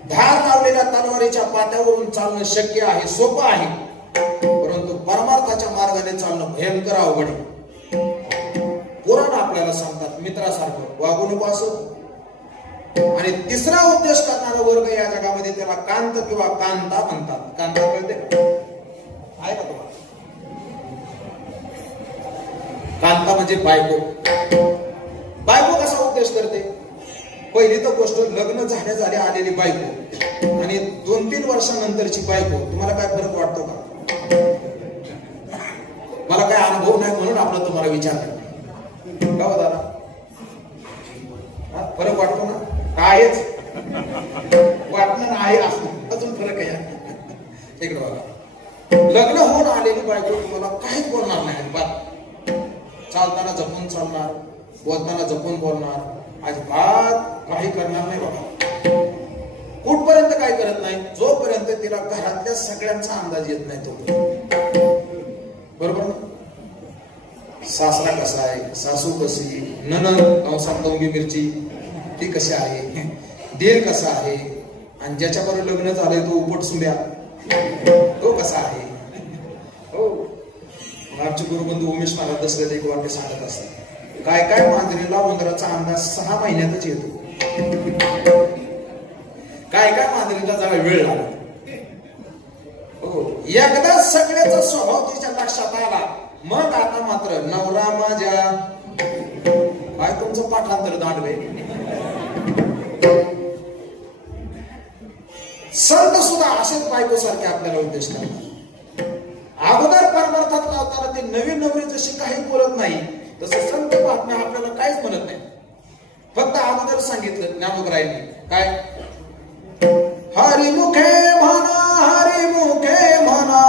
धार लावलेल्या तलवारीच्या पात्यावरून चालणं शक्य आहे, सोपं आहे, परंतु परमार्थाच्या मार्गाने चालणं भयंकर अवघड आहे. पुराण आपल्याला सांगतात मित्रासारखं वागू नको असं. आणि तिसरा उद्देश करणारा वर्ग या जगामध्ये त्याला कांत किंवा कांता म्हणतात. कांता कळते आहे का तुम्हाला? कांता म्हणजे बायको. बायको कसा उद्देश करते? पहिली तर गोष्ट, लग्न झाल्या आलेली बायको आणि 2-3 वर्षानंतरची बायको. तुम्हाला काय फरक वाटतो का? मला काय अनुभव नाही म्हणून आपलं तुम्हाला विचारलं का हो दादा? फरक वाटतो ना? कायच वाटणं आहे, अजून फरक आहे. इकडे बघा, लग्न होऊन आलेली बायको तुम्हाला काहीच बोलणार नाही. चालताना जपून चालणार, बोलताना जपून बोलणार, अजिबात काही करणार नाही बाबा. कुठपर्यंत काय करत नाही? जोपर्यंत तिला घरातल्या सगळ्यांचा अंदाज येत नाही तो. बरोबर? सासरा कसा आहे, सासू कशी, ननंद कंसात मिरची ती कशी आहे, दीर कसा आहे, आणि ज्याच्याबरोबर लग्न झालंय तो उपट सुंब्या तो कसा आहे. हो, आमचे गुरुबंधू उमेश महाराज दसऱ्यात एक वाक्य सांगत असतात, काय काय मांजरीला उंदराचा अंदाज 6 महिन्यातच येतो. काय काय मांजरीला जरा वेळ लागतो. हो, एकदा सगळ्याचा स्वभाव तिच्या लक्षात आला, मग आता मात्र नवरा माझ्या, काय तुमचं पाठांतर दांडवे. संत सुद्धा असेच बायको सारखे आपल्याला उद्देश करतात. अगोदर परमार्थात लावताना ते नवीन नवरी जशी काही बोलत नाही, तसं संत बातम्या आपल्याला काहीच म्हणत नाही. फक्त अगोदर सांगितलं ज्ञानोबरायांनी काय, हरिमुखे म्हणा, हरिमुखे म्हणा,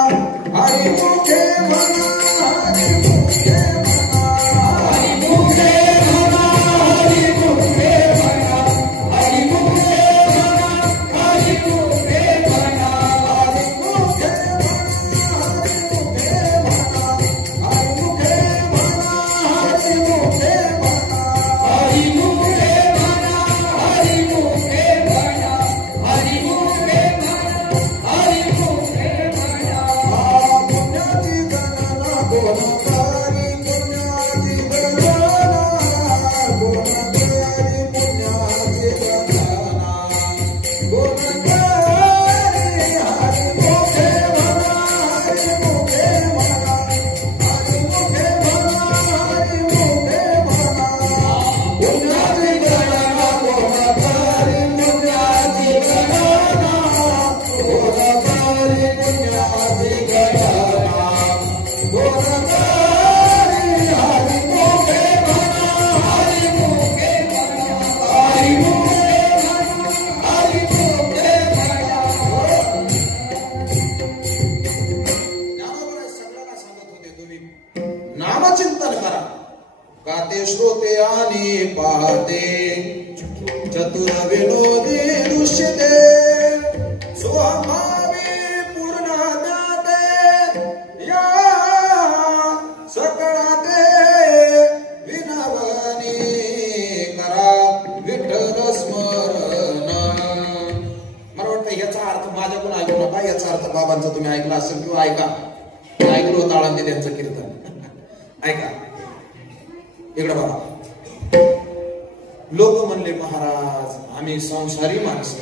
हरिमुखे म्हणा, हरिमुखे म्हणा, हरिमुखे म्हणा, हरिमुखे म्हणा, हरिमुखे म्हणा, हरिमुखे म्हणा, हरिमुखे म्हणा, हरिमुखे म्हणा, हरिमुखे म्हणा, हरिमुखे म्हणा. चतुर विनोदी दृश्यते स्वभावी पूर्ण ज्ञाते या सकळाते विनवनी करा विठ्ठल स्मरण. मला वाटतं याचा अर्थ माझ्याकडून ऐकू नका, याचा अर्थ बाबांचा तुम्ही ऐकला असेल किंवा ऐका, ऐकलं होतं आळंदी त्यांचं कीर्तन. ऐका इकडे बघा. लोक म्हणले महाराज आम्ही संसारी माणसं,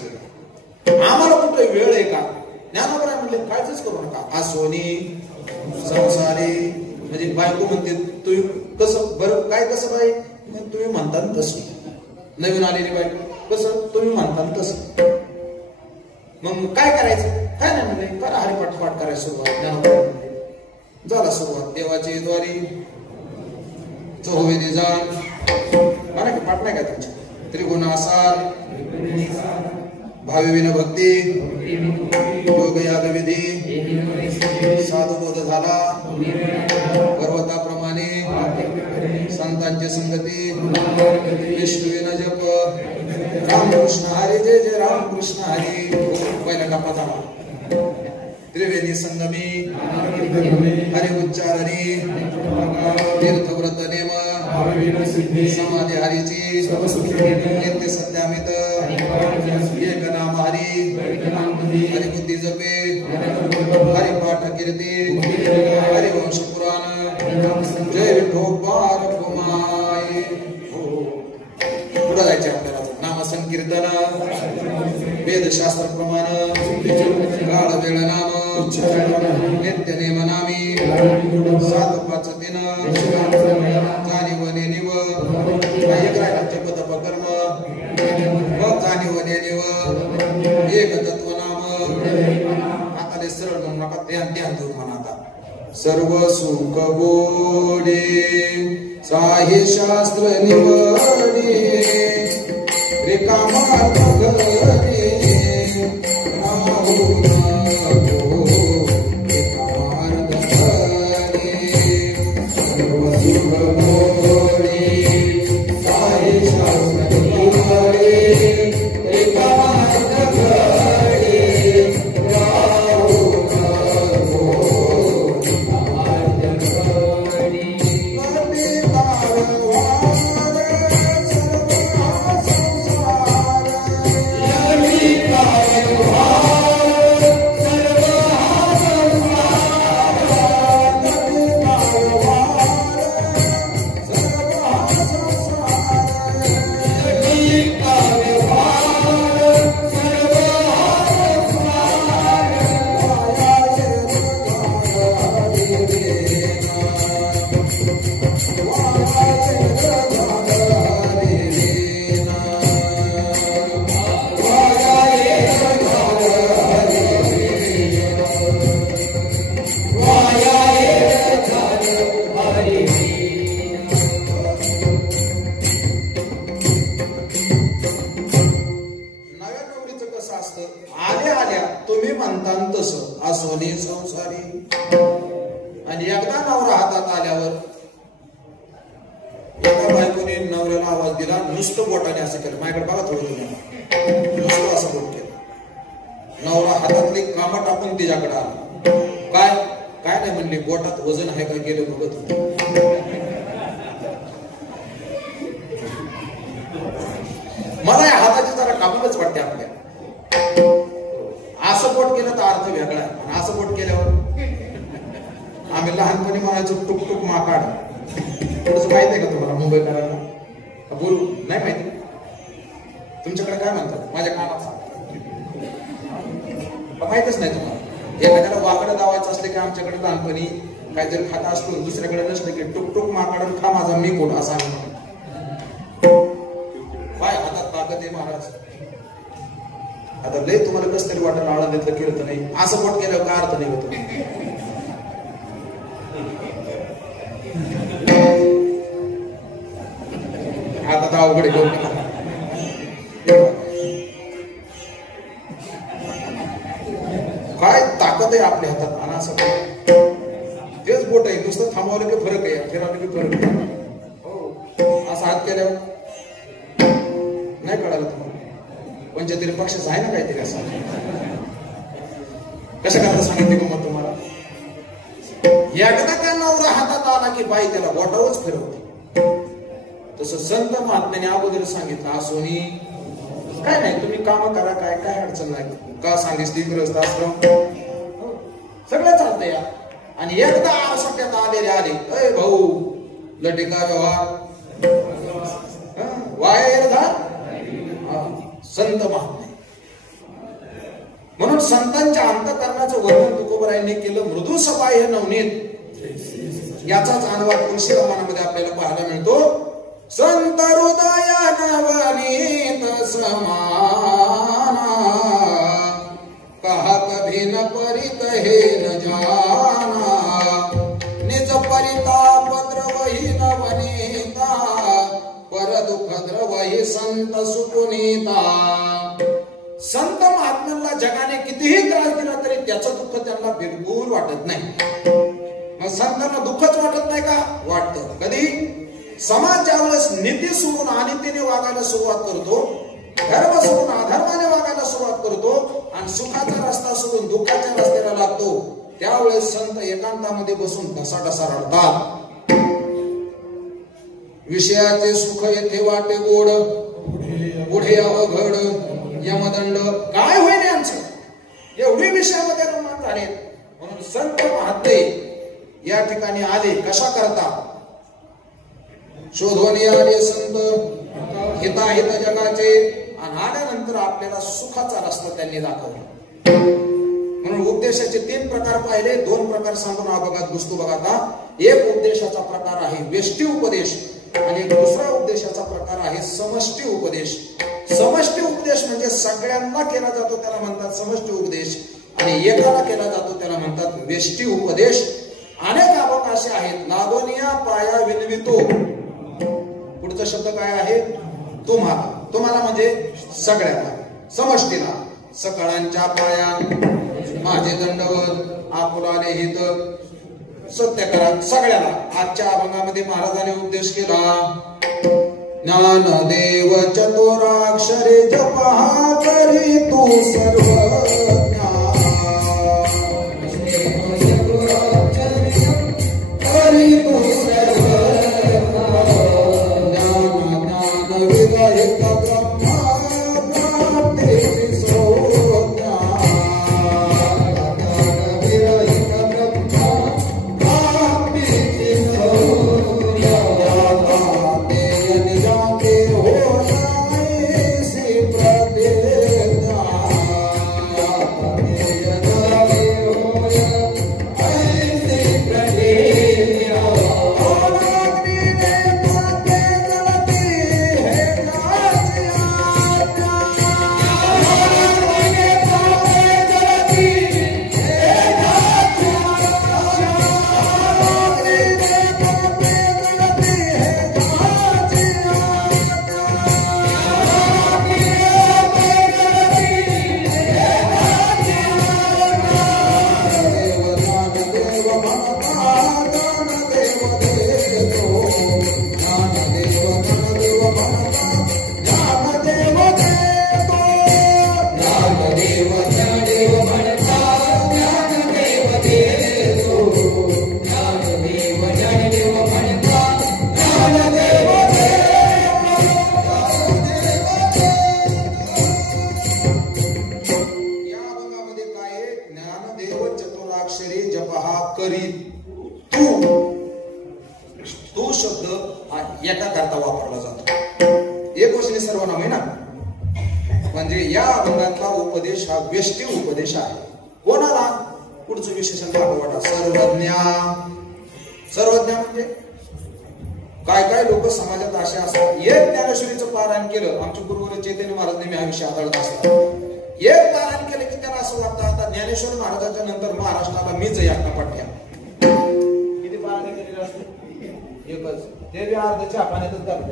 आम्हाला कुठे वेळ आहे का? ज्ञानोबराय म्हणले काळजीच करू नका, आसोनी संसारी. म्हणजे बायको म्हणते तुम्ही कसं बरं काय कसं बाई, तुम्ही म्हणता तसं. नवीन आलेली बायको कसं तुम्ही म्हणता तसं. मग काय करायचं? काय नाही म्हणले करा हरिपाठ पाठ करायला सुरुवात. ज्ञानोबराय म्हणले झाला सुरुवात. देवाची द्वारी चहुवेदी जाण म्हणा की पाठ नाही का तुमची. त्रिगुणासार भावी विन भक्ती योग याग विधी साधुबोध झाला पर्वताप्रमाणे संतांची संगती विष्णुविन जप रामकृष्ण हरी जय जय रामकृष्ण हरी. पहिला टप्पा झाला. त्रिवेणी संगमी हरि उच्चारणी तीर्थव्रत नेम समाधी हरीची नित्य सत्यामित एक नाम हरी हरिबुद्धी जपे हरिपाठ कीर्ती हरिवंश पुराण जय विठोबार कुमाई. पुढे जायचे आपल्याला. नाम संकीर्तन वेदशास्त्र प्रमाण काळ वेळ नाम नित्य नेम नामी 7 5 दिन जाणीव नेनिव एक राहिला पद कर्म मग जाणीव नेनिव एक तत्व नाम. आता सरळ म्हणून नका ध्यान ध्यान देऊ म्हणा. आता सर्व सुख गोडे साहि शास्त्र निवडे रिकामा घरे आणि एकदा नवरा हातात आल्यावर एका बायकोने नवऱ्याला आवाज दिला, नुसतं बोटाने असं केलं. माझ्याकडे बघा थोडं तुम्ही, नुसतं असं बोट केलं. नवरा हातातली कामं टाकून तिच्याकडे आला. काय काय नाही म्हणली, बोटात वजन आहे का गेलं बघत होते. मला या हाताची जरा कामच वाटते आपल्या. असं बोट केलं तर अर्थ वेगळा आहे, आणि असं बोट केल्यावर आम्ही लहानपणी म्हणायचो टुक टुक माकाड. थोडस माहित आहे का तुम्हाला मुंबईकरांना? बोलू नाही माहिती? तुमच्याकडे काय म्हणतात? माझ्या कानात माहितच नाही तुम्हाला. एखाद्याला वाकडं दावायचं असले की आमच्याकडे लहानपणी काहीतरी खाता असतो, दुसऱ्याकडे नसलं की टुक टुक माकाड खा माझा मी कोण असा आम्ही म्हणतो. काय हातात ताकद आहे महाराज. आता लय तुम्हाला कस तरी वाटलं आळंदीतलं कीर्तन नाही, असं बोट केल्यावर काय अर्थ नाही होत. आता अवघड घेऊन काय ताकद आहे आपल्या हातात. आणि असं तेच बोट आहे, नुसतं थांबवलं की फरक आहे, फिरवलं की फरक आहे. हो, असं हात केल्यावर नाही कळालं तुम्हाला. पंचतरी पक्षाचं आहे ना काहीतरी असं. कशा करता सांगितली गंमत तुम्हाला. एकदा त्या नवरा हातात आला की बाई त्याला बोटावच फिरवते. तसं संत महात्म्याने अगोदर सांगितलं असोनी काय नाही तुम्ही काम करा, काय काय अडचण नाही. का सांगितली ग्रस्त आश्रम सगळं चालतंय या. आणि एकदा आसक्यात आलेले आले, अय भाऊ लटिका व्यवहार वायर झाल संत महात्मे. म्हणून संतांच्या अंतःकरणाचं वर्णन तुकोबरायांनी केलं. मृदू सबाह्य नवनीत याचाच अनुवाद तुळशी रामायणामध्ये आपल्याला पाहायला मिळतो. संत हृदया नवनीत समाना कहा कभी न परित हे न जाना निज परिताप द्रवही नवनीता पर दुःख द्रवही संत सुपुनीता. संत महात्म्यांना जगाने कितीही त्रास दिला तरी त्याचं दुःख त्यांना बिलकुल वाटत नाही. मग संतांना दुःखच वाटत नाही का? वाटतं. कधी? समाज ज्यावेळेस नीती सोडून अनितीने वागायला सुरुवात करतो, धर्म सोडून अधर्माने वागायला सुरुवात करतो आणि सुखाचा रस्ता सोडून दुःखाच्या रस्त्याला लागतो, त्यावेळेस संत एकांतामध्ये बसून ढसाढसा रडतात. विषयाचे सुख येथे वाटे गोड, पुढे अवघड यमदंड काय होईल आमचं. एवढी विषयामध्ये रममान झाले. म्हणून संत महात्मे या ठिकाणी आले. कशा करता? शोधवणी आले संत हिताहित जगाचे. आणि आल्यानंतर आपल्याला सुखाचा रस्ता त्यांनी दाखवला. म्हणून उपदेशाचे 3 प्रकार पाहिले. 2 प्रकार सांगून अभंगात घुसतो बघा. आता एक उपदेशाचा प्रकार आहे वेष्टी उपदेश आणि दुसरा उपदेशाचा प्रकार आहे समष्टी उपदेश. समष्टी उपदेश म्हणजे सगळ्यांना केला जातो त्याला म्हणतात समष्टी उपदेश, आणि एकाला केला जातो त्याला म्हणतात वेष्टी उपदेश. अनेक अभंग असे आहेत. लागोनिया पाया विनवितो. पुढचा शब्द काय आहे? तुम्हाला. तुम्हाला म्हणजे सगळ्याला, समष्टीला. सकळांच्या पाया माझे दंडवत आपुराले हित सत्य करा. सगळ्याला. आजच्या अभंगामध्ये महाराजांनी उपदेश केला. ज्ञानदेव चतुराक्षरे जपहा करी तू सर्वज्ञा करी तू सर्वज्ञा ज्ञान ज्ञान विवेक ब्रह्मा प्राप्तीची संज्ञा ज्ञान विवेक ब्रह्मा प्राप्तीची संज्ञा एका करता वापरला जातो. एक वचनी सर्वनाम आहे ना. म्हणजे या अभंगातला उपदेश हा व्यष्टी उपदेश आहे. कोणाला? पुढचं विशेषण भागवटा सर्वज्ञा. सर्वज्ञ म्हणजे काय काय लोक समाजात असे असतात. एक ज्ञानेश्वरीचं पारायण केलं. आमचे गुरुवर चैतन्य महाराज नेहमी हा विषय हाताळत असतात. एक पारायण केलं की त्याला असं वाटतं आता ज्ञानेश्वर महाराजांच्या नंतर महाराष्ट्राला मीच एकटा पट्ट्या. किती पारायण केलेलं असतं? एकच. ते बी अर्धच्या पाण्यातच घालते.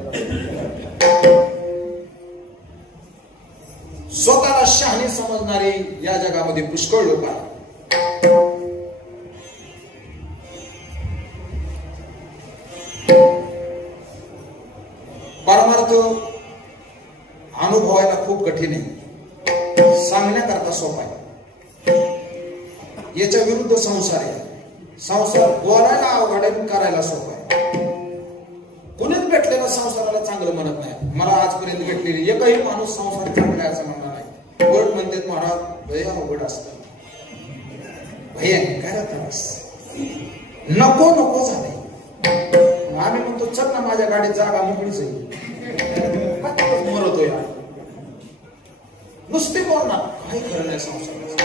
स्वतःला शहाणे समजणारे या जगामध्ये पुष्कळ लोक आहेत. परमार्थ अनुभवायला खूप कठीण आहे. सांगण्याकरता सोपा आहे, याच्या विरुद्ध संसार आहे. संसार बोलायला अवघड आहे, करायला सोपा आहे. कुणीच भेटलेलं संसाराला चांगलं म्हणत नाही. मला आजपर्यंत भेटलेली एकही माणूस संसार चांगला आहे असं म्हणणार नाही. गोड म्हणतात महाराज लय अवघड असतं, भयंकर त्रास, नको नको झाले. आम्ही म्हणतो चल ना माझ्या गाडीत जागा मोकळीच आहे, मरतोय नुसते बोलणार, काही खरं नाही संसाराचं.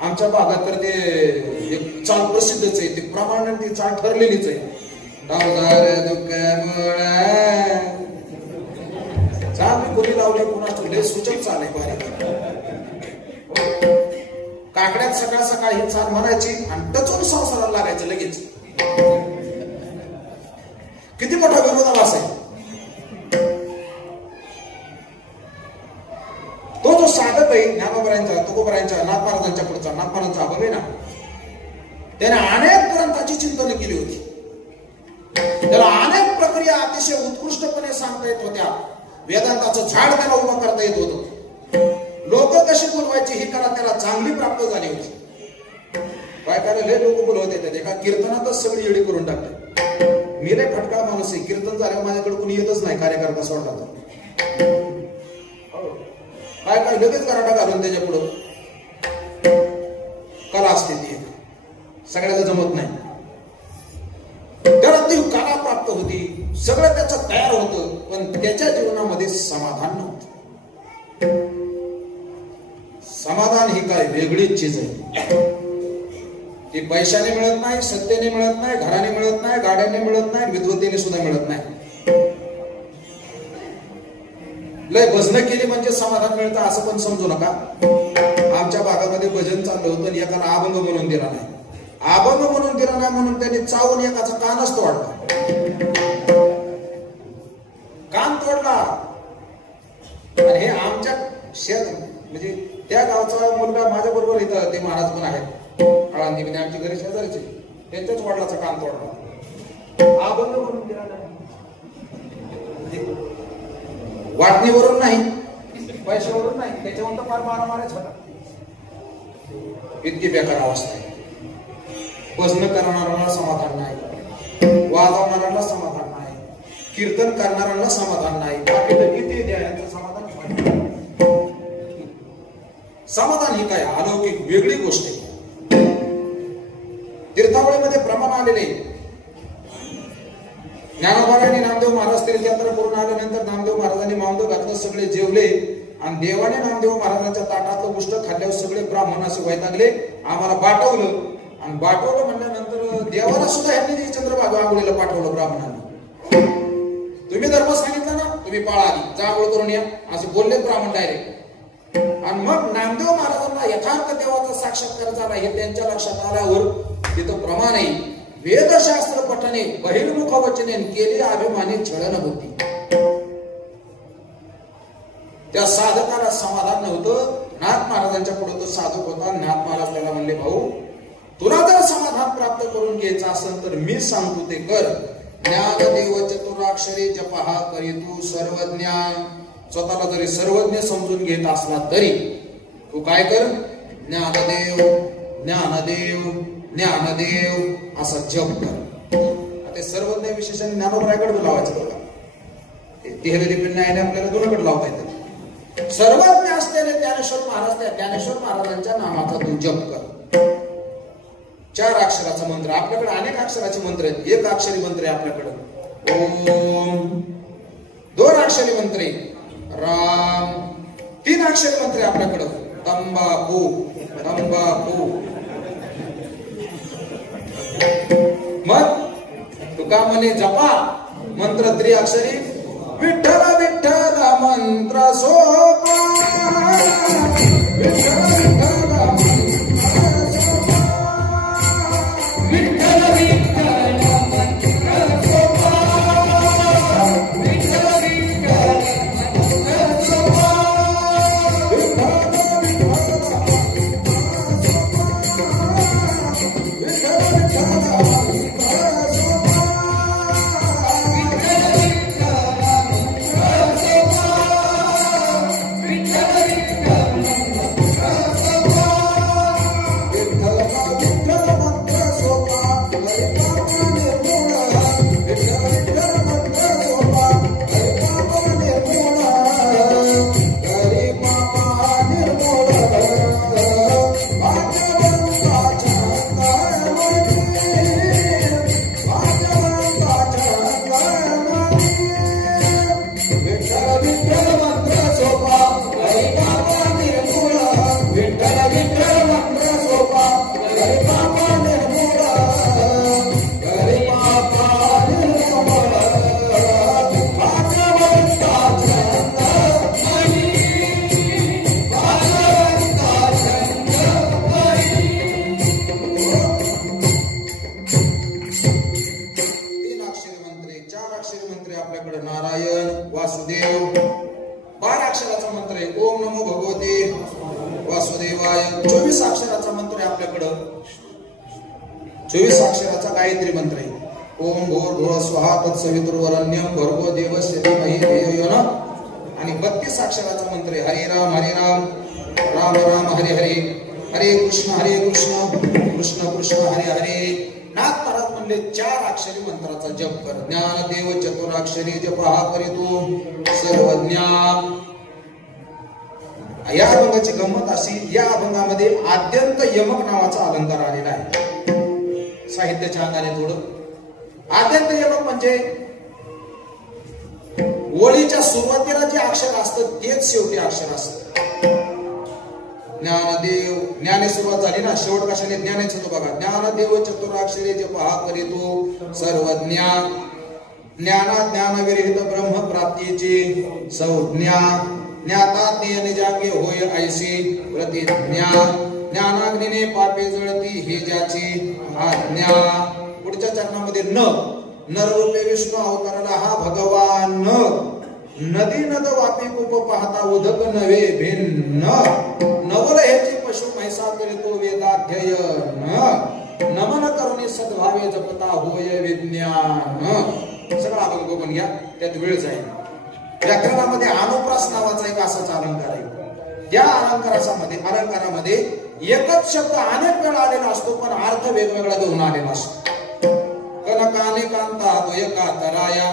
आमच्या भागात तर ते एक चाल प्रसिद्धच आहे, ते प्रमाणाने ती चाल ठरलेलीच आहे. चाल मी कोणी लावली कोणाच लय सूचक चाल आहे बारीक. काकड्यात सकाळ सकाळ ही चाल म्हणायची आणि टचून संसाराला लागायचं लगेच. किती मोठा विरोधाभास आहे. तो जो साधक आहे ज्ञानोबरायांचा, तुकोबरायांच्या, नाथ महाराजांच्या पुढचा, नाथ महाराजांचा अभंग आहे ना, त्याने अनेक ग्रंथाची चिंतन केली होती. त्याला अनेक प्रक्रिया अतिशय उत्कृष्टपणे सांगता येत होत्या. वेदांताचं झाड त्याला उभं करता येत होतं. लोक कशी बोलवायची ही कला त्याला चांगली प्राप्त झाली होती. काय करायला लय लोक बोलवत येतात, एका कीर्तनातच सगळी येडी करून टाकते. मी लय फटका माणूस आहे, कीर्तन झाल्यावर माझ्याकडे कोणी येतच नाही कार्यकर्ता सोडला तर. काय काय लगेच गराटा घालून त्याच्या पुढं कला असते ती, सगळ्याला जमत नाही. त्याला ती कला प्राप्त होती, सगळं त्याचं तयार होतं, पण त्याच्या जीवनामध्ये समाधान नव्हतं. समाधान ही काय वेगळीच चीज आहे. ती पैशाने मिळत नाही, सत्तेने मिळत नाही, घराने मिळत नाही, गाड्याने मिळत नाही, विद्वतेने सुद्धा मिळत नाही. लय भजन केली म्हणजे समाधान मिळतं असं पण समजू नका. आमच्या भागामध्ये भजन चाललं होतं आणि एकाला अभंग म्हणून दिला नाही. अभंग म्हणून दिला नाही म्हणून त्यांनी चावून एकाचा कानच तोडला. कान तोडला. आणि हे आमच्या म्हणजे त्या गावचा मुलगा माझ्या बरोबर इथं ते महाराज पण आहेत आळंदी मध्ये, आमची घरी शेजारचे, त्यांच्याच वडिलाचा कान तोडला. अभंग म्हणून दिला नाही, वाटणीवरून नाही, पैशावरून नाही, त्याच्यावर तर फार मारामारीच होता. इतकी बेकार अवस्था आहे. भजन करणाऱ्यांना समाधान नाही, वाजवणाऱ्यांना समाधान नाही, कीर्तन करणाऱ्यांना समाधान नाही, बाकीचं किती द्या यांचं समाधान. समाधान ही काय अलौकिक वेगळी गोष्ट आहे. तीर्थावळीमध्ये प्रमाण आलेले. ज्ञानोबारांनी नामदेव महाराज तीर्थयात्रा करून आल्यानंतर नामदेव महाराजांनी मामदेव घातलं, सगळे जेवले आणि देवाने नामदेव महाराजांच्या ताटातलं गोष्ट खाल्ल्यावर सगळे ब्राह्मण असे वैतागले, आम्हाला बाटवलं. आणि बाटवलं म्हणल्यानंतर देवाला सुद्धा ह्यांनी चंद्रभागा आंघोळीला पाठवलं ब्राह्मणांना. तुम्ही धर्म सांगितला ना, तुम्ही पाळा आधी, जा आंघोळ करून या, असे बोलले ब्राह्मण डायरेक्ट. आणि मग नामदेव महाराजांना यथार्थ देवाचा साक्षात्कार झाला हे त्यांच्या लक्षात आल्यावर तिथं प्रमाण आहे. वेदशास्त्र पठने बहिर्मुख वचने केले अभिमानी छळन होती. त्या साधकाला समाधान नव्हतं. नाथ महाराजांच्या पुढे तो साधक होता. नाथ महाराज त्याला म्हणले, भाऊ तुला जर समाधान प्राप्त करून घ्यायचं असेल तर मी सांगतो ते कर. ज्ञानदेव चतुराक्षरी जपहा करी तू सर्वज्ञ. स्वतःला जरी सर्वज्ञ समजून घेत असला तरी तू काय कर, ज्ञानदेव ज्ञानदेव ज्ञानदेव असा जप कर. ते सर्वज्ञ विशेषण ज्ञानोबरायकडे लावायचं बघा. तेहवेली पिण्याने आपल्याला दोनकडे लावता येतं. सर्वज्ञ असलेले ज्ञानेश्वर महाराज, त्या ज्ञानेश्वर महाराजांच्या नामाचा तू जप कर. 4 अक्षराचा मंत्र. आपल्याकडे अनेक अक्षराचे मंत्र आहेत. 1 अक्षरी मंत्र आहे आपल्याकडे ओम. 2 अक्षरी मंत्र आहे राम. 3 अक्षरी मंत्र आहे आपल्याकडे तंबाखू तंबाखू. मग तुका म्हणे जपा मंत्र 3 अक्षरी. विठ्ठल विठ्ठल मंत्र सोपा. विठ्ठल विठ्ठल विठ्ठल विठ्ठल मंत्र सोपा. विठ्ठल विठ्ठल मंत्र सोपा. विठ्ठल विठ्ठल 12 अक्षराचा मंत्र आहे ओम नमो भगवते वासुदेवाय. 24 अक्षराचा मंत्र आहे आपल्याकडं. 24 अक्षराचा गायत्री मंत्र आहे ओम भूर्भुवः स्वः तत्सवितुर्वरेण्यं भर्गो देवस्य धीमहि धियो यो नः. आणि 32 अक्षराचा मंत्र आहे हरे राम राम राम हरे हरे, हरे कृष्ण कृष्ण कृष्ण हरे हरे. नाथ महाराज म्हणले 4 अक्षरी मंत्राचा जप कर. ज्ञानदेव चतुराक्षरी जप हा करीतो सर्वज्ञ. या अभंगाची गंमत अशी, या अभंगामध्ये आद्यंत यमक नावाचा अलंकार आलेला आहे. साहित्याच्या अंगाने थोडं आद्यंत यमक म्हणजे ओळीच्या सुरुवातीला जे अक्षर असतं तेच शेवटी अक्षर असतं. ज्ञानदेव, ज्ञाने सुरुवात झाली ना, शेवट कशाने ज्ञानेच होतो बघा. ज्ञानदेव चतुराक्षरी जप हा करीतो सर्वज्ञ. ज्ञाना ज्ञानविरहित ब्रह्म प्राप्तीची संज्ञा. ज्ञाता निजांगे होय ऐशी प्रतिज्ञा. ज्ञानाग्नीने पापे जळती हे ज्याची आज्ञा. पुढच्या चरणामध्ये नररूपे विष्णू अवतारला हा भगवान. नदी नद वापी कूप पाहता उदक नवे भिन्न. नवल हेची पशु म्हैसा करीतो वेदाध्ययन. नमन करुणी सद्भावे जपता होय विज्ञान. सगळा अभंग बघून घ्या, त्यात वेळ जाईल. व्याकरणामध्ये अनुप्रास नावाचा एक असाच अलंकार आहे. त्या अलंकारामध्ये एकच शब्द अनेक वेळा आलेला असतो पण अर्थ वेगवेगळा घेऊन आलेला असतो. कनकाने कांता तो एका तराया,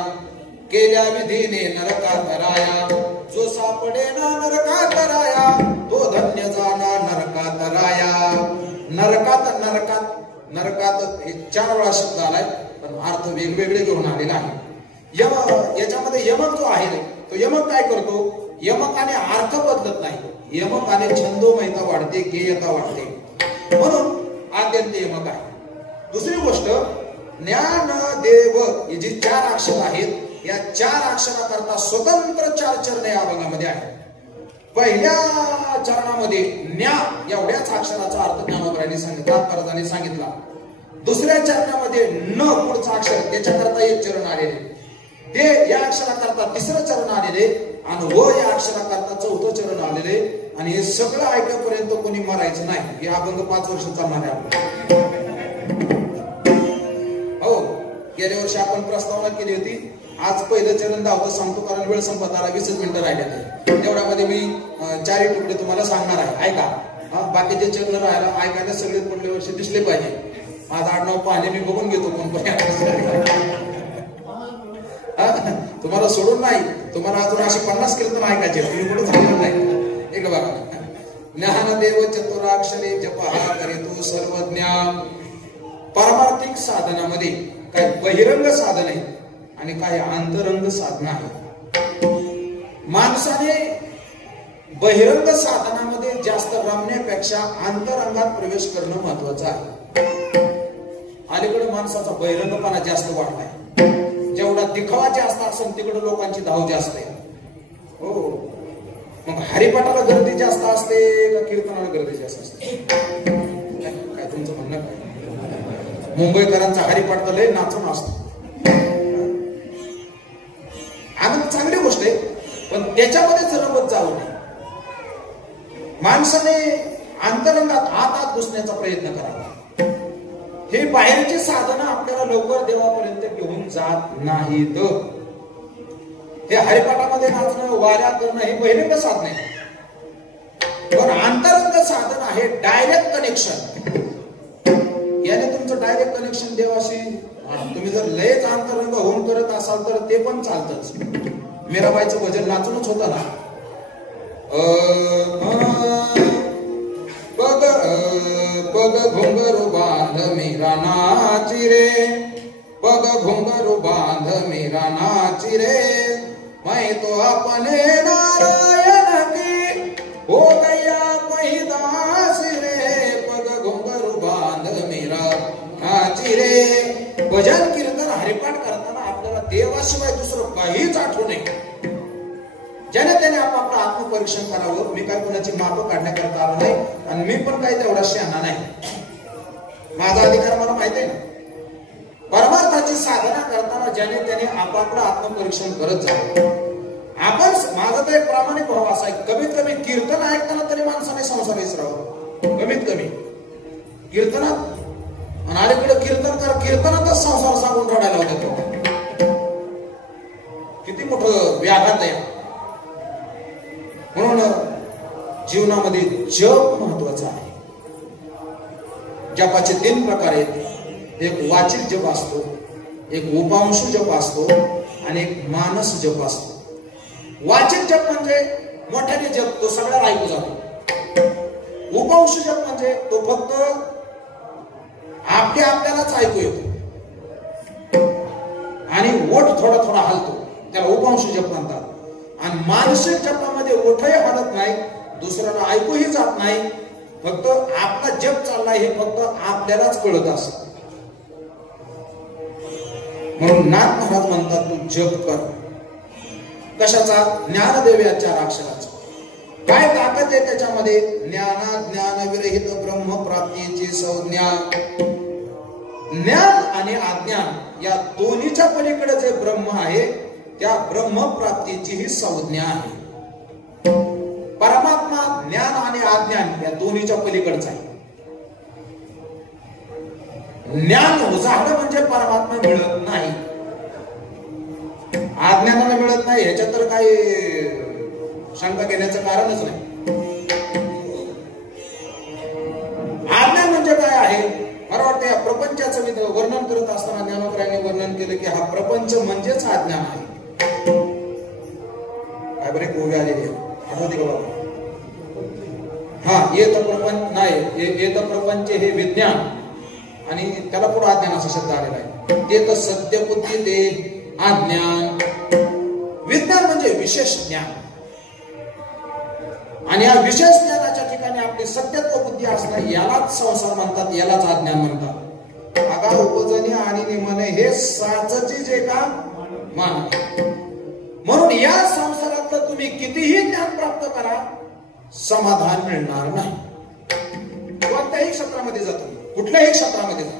केल्या विधीने नरका तराया. जो सापडे ना नरका तराया, तो धन्य जाना नरका तराया. नरकात हे 4 वेळा शब्द आलाय पण अर्थ वेगवेगळे घेऊन आलेला आहे. याच्यामध्ये यमक जो आहे तो यमक काय करतो, यमकाने अर्थ बदलत नाही, यमकाने छंदोमयता वाढते, गेयता वाढते, म्हणून आद्यंत यमक आहे. दुसरी गोष्ट, ज्ञानदेव ही जी 4 अक्षर आहेत, या 4 अक्षराकरता स्वतंत्र 4 चरण या अभंगामध्ये आहेत. पहिल्या चरणामध्ये ज्ञा एवढ्याच अक्षराचा अर्थ ज्ञानोबरांनी सांगितला, महाराजांनी सांगितला. दुसऱ्या चरणामध्ये न पुढचा अक्षर, त्याच्याकरता 1 चरण आलेले, ते या अक्षराकरता 3रं चरण आलेले, आणि व या अक्षराकरता 4थं चरण आलेले. आणि हे सगळं ऐकापर्यंत कोणी मरायचं नाही. हे अभंग 5 वर्ष चालणार आहे. हो, गेल्या वर्षी आपण प्रस्तावना केली होती. आज पहिलं चरण दावतं सांगतो, कारण वेळ संपत आला, 20 मिनिटं राहिले. तेवढ्यामध्ये मी 4 तुकडे तुम्हाला सांगणार आहे, ऐका. बाकीचे चरण राहायला ऐकायला सगळे पुढल्या वर्षी दिसले पाहिजे. माझं आडनाव पाहणे मी बघून घेतो कोण तुम्हाला सोडून नाही. तुम्हाला अजून अशी 50 कीर्तन ऐकायचे, तुम्ही कुठं झालेलं नाही. एक बघा, ज्ञानदेव चतुराक्षरी जप हा करीतो सर्वज्ञ. पारमार्थिक साधनामध्ये काही बहिरंग साधन आहे आणि काही अंतरंग साधन आहे. माणसाने बहिरंग साधनामध्ये जास्त रमण्यापेक्षा अंतरंगात प्रवेश करणं महत्वाचं आहे. अलीकडे माणसाचा बहिरंगपणा जास्त वाढलाय. जेवढा दिखावा जास्त असेल तिकडे लोकांची धाव जास्त आहे. हो, मग हरिपाठाला गर्दी जास्त असते का कीर्तनाला गर्दी जास्त असते? काय तुमचं म्हणणं काय? मुंबईकरांचा हरिपाठ तर लय नाचून असतो. आनंद चांगली गोष्ट आहे, पण त्याच्यामध्येच रमत जाऊ नये. माणसाने अंतरंगात आत घुसण्याचा प्रयत्न करावा. हे बाहेरची साधनं आपल्याला लवकर देवापर्यंत घेऊन जात नाहीत. हे हरिपाठामध्ये नाचणं, वाऱ्या करणं हे बहिरंग साधन आहे. पण अंतरंग साधन आहे डायरेक्ट कनेक्शन. याने तुमचं डायरेक्ट कनेक्शन देवाशी. तुम्ही जर लयच अंतरंग होऊन करत असाल तर ते पण चालतच. मीराबाईचं भजन नाचूनच होतं ना. पग घुंगरू बांध मीरा नाची रे, पग घुंगरू बांध मीरा नाची रे, मैं तो अपने नारायण की हो गया पहिदास रे, पग घुंगरू बांध मीरा नाची रे. भजन कीर्तन हरिपाठ करताना आपल्याला देवाशिवाय दुसरं काहीच आठवू नये. ज्याने त्याने आपापलं आत्मपरीक्षण करावं. मी काय कोणाची माप काढण्याकरता आलो नाही आणि मी पण काही तेवढा शहाणा नाही. माझा अधिकार मला माहिती आहे ना. परमार्थाची साधना करताना ज्याने त्याने आपापलं आत्मपरीक्षण करत जावं. आपण माझा तर एक प्रामाणिक भाव असा आहे, कमीत कमी कीर्तन ऐकताना तरी माणसाने संसार विसरावा. कमीत कमी कीर्तनात, आणि अलीकडे कीर्तनातच संसार सांगून रडायला होता तो. किती मोठं व्याघात आहे. म्हणून जीवनामध्ये जप महत्वाचा आहे. जपाचे 3 प्रकार आहेत. एक वाचिक जप असतो, एक उपांशु जप असतो आणि एक मानस जप असतो. वाचिक जप म्हणजे मोठ्याने जप, तो सगळ्याला ऐकू जातो. उपांशु जप म्हणजे तो फक्त आपल्यालाच ऐकू येतो आणि ओठ थोडा थोडा हलतो, त्याला उपांशु जप म्हणतात. आणि मानसिक जपामध्ये ओठही हलत नाही, दुसऱ्याला ऐकूही जात नाही, फक्त आपला जप चाललाय हे फक्त आपल्यालाच कळत असत. म्हणून नाथ महाराज म्हणतात, तू जप कर. कशाचा? ज्ञानदेव या 4 अक्षराचा. काय ताकद आहे त्याच्यामध्ये? ज्ञान विरहित ब्रह्म प्राप्तीची संज्ञा. ज्ञान आणि अज्ञान या दोन्हीच्या पलीकडे जे ब्रह्म आहे त्या ब्रह्म प्राप्तीची ही संज्ञा आहे. परमात्मा ज्ञान आणि अज्ञान या दोन्हीच्या पलीकडचा आहे. ज्ञान उजाडलं म्हणजे परमात्मा मिळत नाही, अज्ञानाला मिळत नाही, ह्याच्यात तर काही शंका घेण्याचं कारणच नाही. अज्ञान म्हणजे काय आहे? मला वाटतं या प्रपंचाचं मी वर्णन करत असताना ज्ञानोबरायांनी वर्णन केलं की हा प्रपंच म्हणजेच अज्ञान आहे. काय बरे गोवी आलेली आहे, आठवते का बाबा? हा, येत प्रपंच नाही, येत प्रपंच हे विज्ञान आणि त्याला पुढे अज्ञान असा शब्द आलेला आहे. ते तर सत्य बुद्धी ते अज्ञान. विज्ञान म्हणजे विशेष ज्ञान, आणि या विशेष ज्ञानाच्या ठिकाणी आपली सत्यत्व बुद्धी असणं यालाच संसार म्हणतात, यालाच अज्ञान म्हणतात. आगा उपजनी आणि निमने हे साचची जे का मान. म्हणून या संसारातलं तुम्ही कितीही ज्ञान प्राप्त करा, समाधान मिळणार नाही. कोणत्याही क्षेत्रामध्ये जातो, कुठल्याही क्षेत्रामध्ये जातो,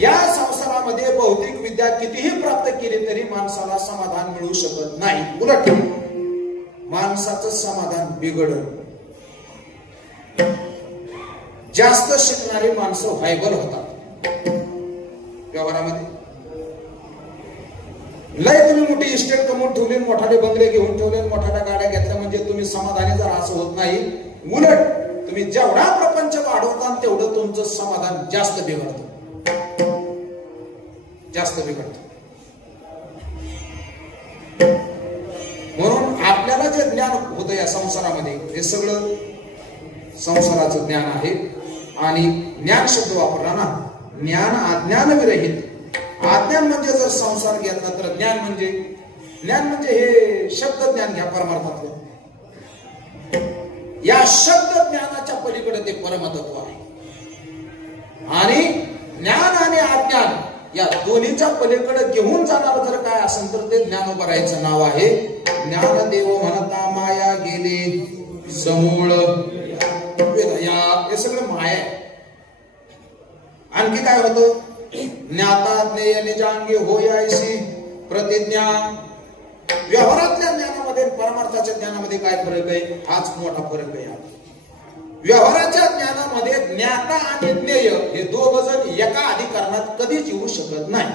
या संसारामध्ये भौतिक विद्या कितीही प्राप्त केली तरी माणसाला समाधान मिळू शकत नाही. उलट माणसाचं समाधान बिघडलं. जास्त शिकणारी माणसं व्हायबल होतात व्यवहारामध्ये. लय तुम्ही मोठी इस्टेट कमवून ठेवले, मोठाले बंगले घेऊन ठेवले, मोठ्या गाड्या घेतल्या म्हणजे तुम्ही समाधानी जर असं होत नाही. उलट तुम्ही जेवढा प्रपंच वाढवता तेवढं तुमचं समाधान जास्त बिघडतं, जास्त बिघडतं. म्हणून आपल्याला जे ज्ञान होतं या संसारामध्ये हे सगळं संसाराचं ज्ञान आहे. आणि ज्ञान शब्द वापरला ना, ज्ञान अज्ञान विरहित. अज्ञान म्हणजे जर संसार घेतला तर ज्ञान म्हणजे हे शब्द ज्ञान घ्या परमार्थातलं. या शब्द ज्ञानाच्या पलीकडे ते परमतत्व आहे. आणि ज्ञान आणि अज्ञान या दोन्हीच्या पलीकडे घेऊन जाणार जर काय असेल तर ते ज्ञानोबरायचं नाव आहे. ज्ञानदेव म्हणता माया गेले समूळ. हे सगळं माया आहे. आणखी काय होतं? ज्ञाता ज्ञेय निजांगी होयायसी प्रतिज्ञा. व्यवहारातल्या ज्ञानामध्ये परमार्थाच्या ज्ञानामध्ये काय फरक आहे? हाच मोठा फरक आहे. व्यवहाराच्या ज्ञानामध्ये ज्ञाता आणि ज्ञेय हे दोघ जण एका अधिकरणात कधीच येऊ शकत नाही.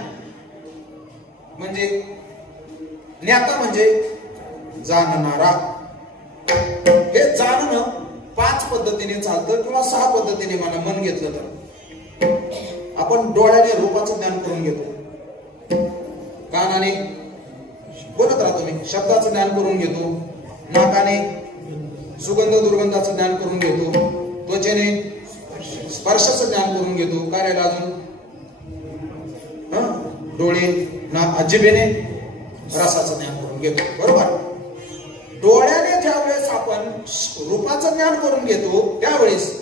म्हणजे ज्ञाता म्हणजे जाणणारा. हे जाणणं 5 पद्धतीने चालतं किंवा 6 पद्धतीने मला मन घेतलं तर. आपण डोळ्याने रूपाचं ज्ञान करून घेतो, कानाने बोलत राहतो मी शब्दाचं ज्ञान करून घेतो, नाकाने सुगंध दुर्गंधाचं ज्ञान करून घेतो, त्वचेने स्पर्शाचं ज्ञान करून घेतो, काय राहिलं अजून? डोळे ना जिभेने रसाचं ज्ञान करून घेतो. बरोबर? डोळ्याने ज्या वेळेस आपण रूपाचं ज्ञान करून घेतो त्यावेळेस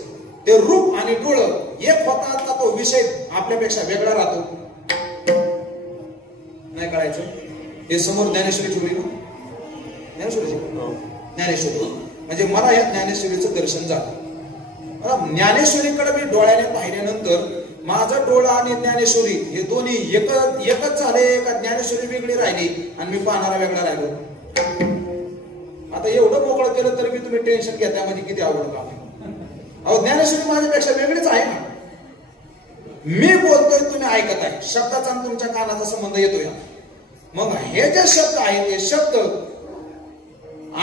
ते रूप आणि डोळं एक होतात का तो विषय आपल्यापेक्षा वेगळा राहतो? नाही कळायचं. हे समोर ज्ञानेश्वरी ठेवली ना, ज्ञानेश्वरी म्हणजे मला या ज्ञानेश्वरीचं दर्शन झालं. ज्ञानेश्वरीकडे मी डोळ्याने पाहिल्यानंतर माझं डोळा आणि ज्ञानेश्वरी हे दोन्ही एकच झाले का ज्ञानेश्वरी वेगळी राहिली आणि मी पाहणारा वेगळा राहिलो? तुम्ही टेन्शन घ्या, त्यामध्ये किती अवघड काम आहे. अहो ज्ञानेश्वरी माझ्यापेक्षा वेगळीच आहे ना. मी बोलतोय, तुम्ही ऐकत आहे, शब्दाचा आणि तुमच्या कानाचा संबंध येतोय. मग हे जे शब्द आहेत, हे शब्द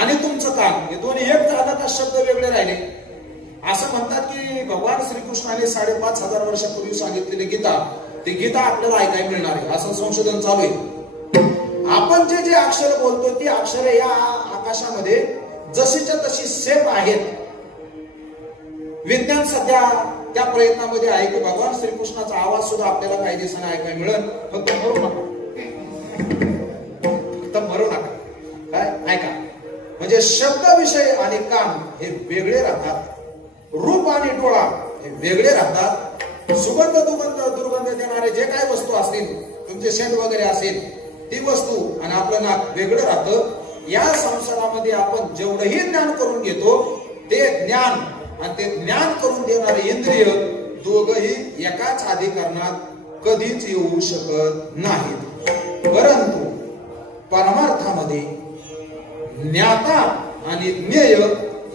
आणि तुमचं कान हे दोन्ही एक झालं का शब्द वेगळे राहिले. असं म्हणतात की भगवान श्रीकृष्णाने 5,500 वर्षापूर्वी सांगितलेली गीता, ती गीता आपल्याला ऐकायला मिळणार आहे, असं संशोधन चालू आहे. आपण जे जे अक्षर बोलतो ती अक्षरे या आकाशामध्ये जशीच्या तशी सेफ आहेत. विज्ञान सध्या त्या प्रयत्नामध्ये आहे की भगवान श्रीकृष्णाचा आवाज सुद्धा आपल्याला काही दिवसांनी ऐकायला मिळेल. फक्त मरू नका, फक्त मरू नका. काय ऐका, म्हणजे शब्द, विषय आणि काम हे वेगळे राहतात. रूप आणि डोळा हे वेगळे राहतात. सुगंध, दुर्गंध देणारे जे काही वस्तू असतील, तुमचे सेंट वगैरे असेल, ती वस्तू आणि आपलं नाक वेगळं राहतं. या संसारामध्ये आपण जेवढंही ज्ञान करून घेतो ते ज्ञान आणि ते ज्ञान करून देणारे इंद्रिय दोघही एकाच अधिकरणात कधीच येऊ शकत नाहीत. परंतु परमार्थामध्ये ज्ञाता आणि ज्ञेय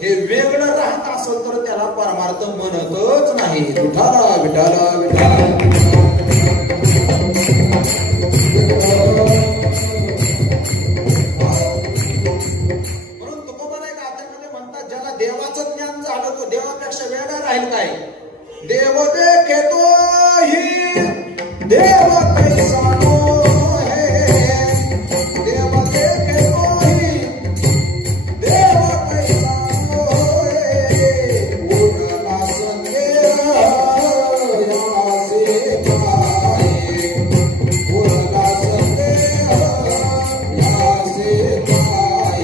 हे वेगळं राहत असेल तर त्याला परमार्थ म्हणतच नाही. विठाला विठाला विठाला. म्हणून तुकोबा नाही का त्यामध्ये म्हणतात, ज्याला देवाचं ज्ञान झालं तो देवापेक्षा वेगळा राहील काय. देव देखे तो ही देव कैसा नो है, देव देखे तो ही देव कैसा नो है, उडला संदेह यासे काय, उडला संदेह यासे काय,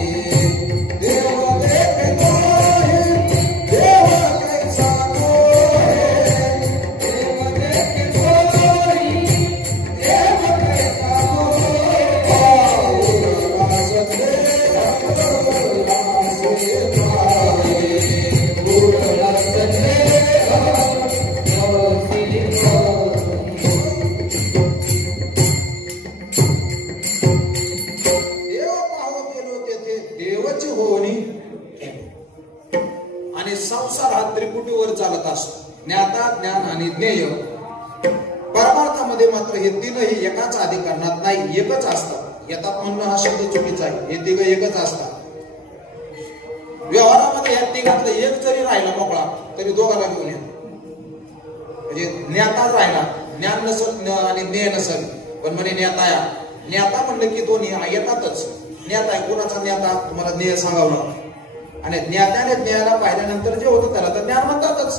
देव देखे तो ही देव कैसा नो है, देव देखे तो ही देव कैसा नो है, उडला संदेह आणि संसार हा त्रिपुटीवर चालत असतो. ज्ञाता, ज्ञान आणि ज्ञेय. परमार्थामध्ये मात्र हे तीनही एकाच अधिकरणात नाही, एकच असतात. येतात म्हणणं हा शब्द चुकीचा आहे. हे तिघ एकच असतात. व्यवहारामध्ये या तिघातलं एक जरी राहिला मोकळा तरी दोघाला घेऊन येतो. म्हणजे ज्ञाताच राहिला, ज्ञान नसल आणि ज्ञेय नसल, पण म्हणे ज्ञाता या. ज्ञाता म्हणलं की दोन्ही येतातच. ज्ञाता आहे, कोणाचा ज्ञाता तुम्हाला ज्ञेय सांगावं लागतं. आणि ज्ञात्याने ज्ञानाला पाहिल्यानंतर जे होतं त्याला तर ज्ञान म्हणतातच.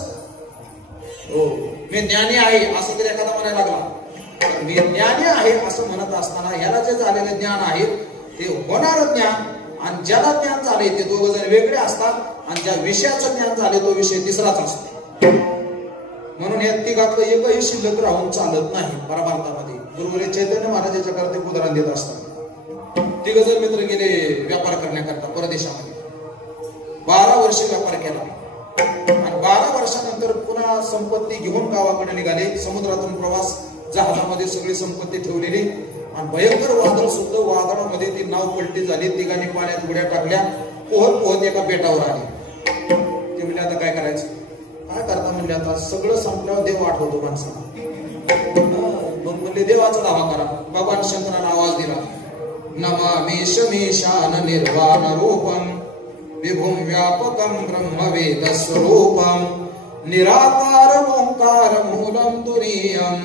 हो, मी ज्ञानी आहे असं जर एखादा म्हणायला लागला, मी ज्ञानी आहे असं म्हणत असताना ह्याला जे झालेले ज्ञान आहे ते होणार ज्ञान आणि ज्याला ज्ञान झाले ते दोघ जण वेगळे असतात. आणि ज्या विषयाचं ज्ञान झाले तो विषय तिसराच असतो. म्हणून या तिघातलं एकही शिल्लक राहून चालत नाही परमार्थामध्ये. गुरुवर्य चैतन्य महाराजाच्या करते उदाहरण देत असतात. तिघ जण मित्र गेले व्यापार करण्याकरता परदेशामध्ये. 12 वर्ष व्यापार केला आणि 12 वर्षानंतर पुन्हा संपत्ती घेऊन गावाकडे निघाले. समुद्रातून प्रवास, जहाजामध्ये सगळी संपत्ती ठेवलेली आणि भयंकर वादळ सुद्धा. वादळामध्ये ती नाव पलटी झाली. तिघांनी पाण्यात उड्या टाकल्या. पोहत पोहत एका बेटावर आले. ते म्हणले आता काय करायचं, काय करता म्हणले, आता सगळं संपल्यावर देव आठवतो माणसाला. मग म्हणले देवाचा दावा करा. भगवान शंकराने आवाज दिला, नमामि शमीशान निर्वाण रूपम विभुम व्यापकम ब्रह्मवेद स्वरूपम निराकार ओंकार मूलम तुरीयम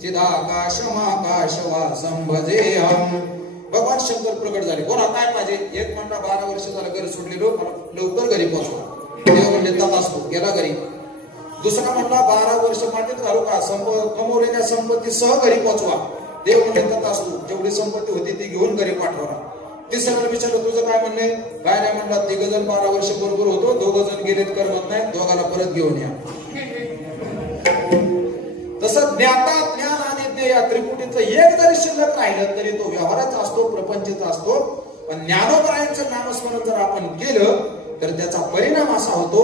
चिदाकाशमाकाश वासं भजेयम. भगवान शंकर प्रकट झाले. बोला काय पाहिजे. एक म्हणला 12 वर्ष झालं घर सोडलेलो, लवकर घरी पोहोचवा. देव म्हणले तथास्तु, गेला घरी. दुसरा म्हणला 12 वर्ष पाठीत घालू का, कमवलेल्या संपत्ती सह घरी पोहोचवा. देव म्हणले तथास्तु, जेवढी संपत्ती होती ती घेऊन घरी पाठवा. तिसऱ्याला विचारलं तुझं काय म्हणणे. काय नाही म्हणला, 3 जण 12 वर्ष बरोबर होतो, 2 जण गेलेत करमत नाही, दोघाला परत घेऊन या. तसं ज्ञाता, ज्ञान आणि ज्ञेय या त्रिपुटीचं एक जरी शिल्लक राहिलं तरी तो व्यवहाराचा असतो, प्रपंचचा असतो. पण ज्ञानोबरायांचं नामस्मरण जर आपण केलं तर त्याचा परिणाम असा होतो,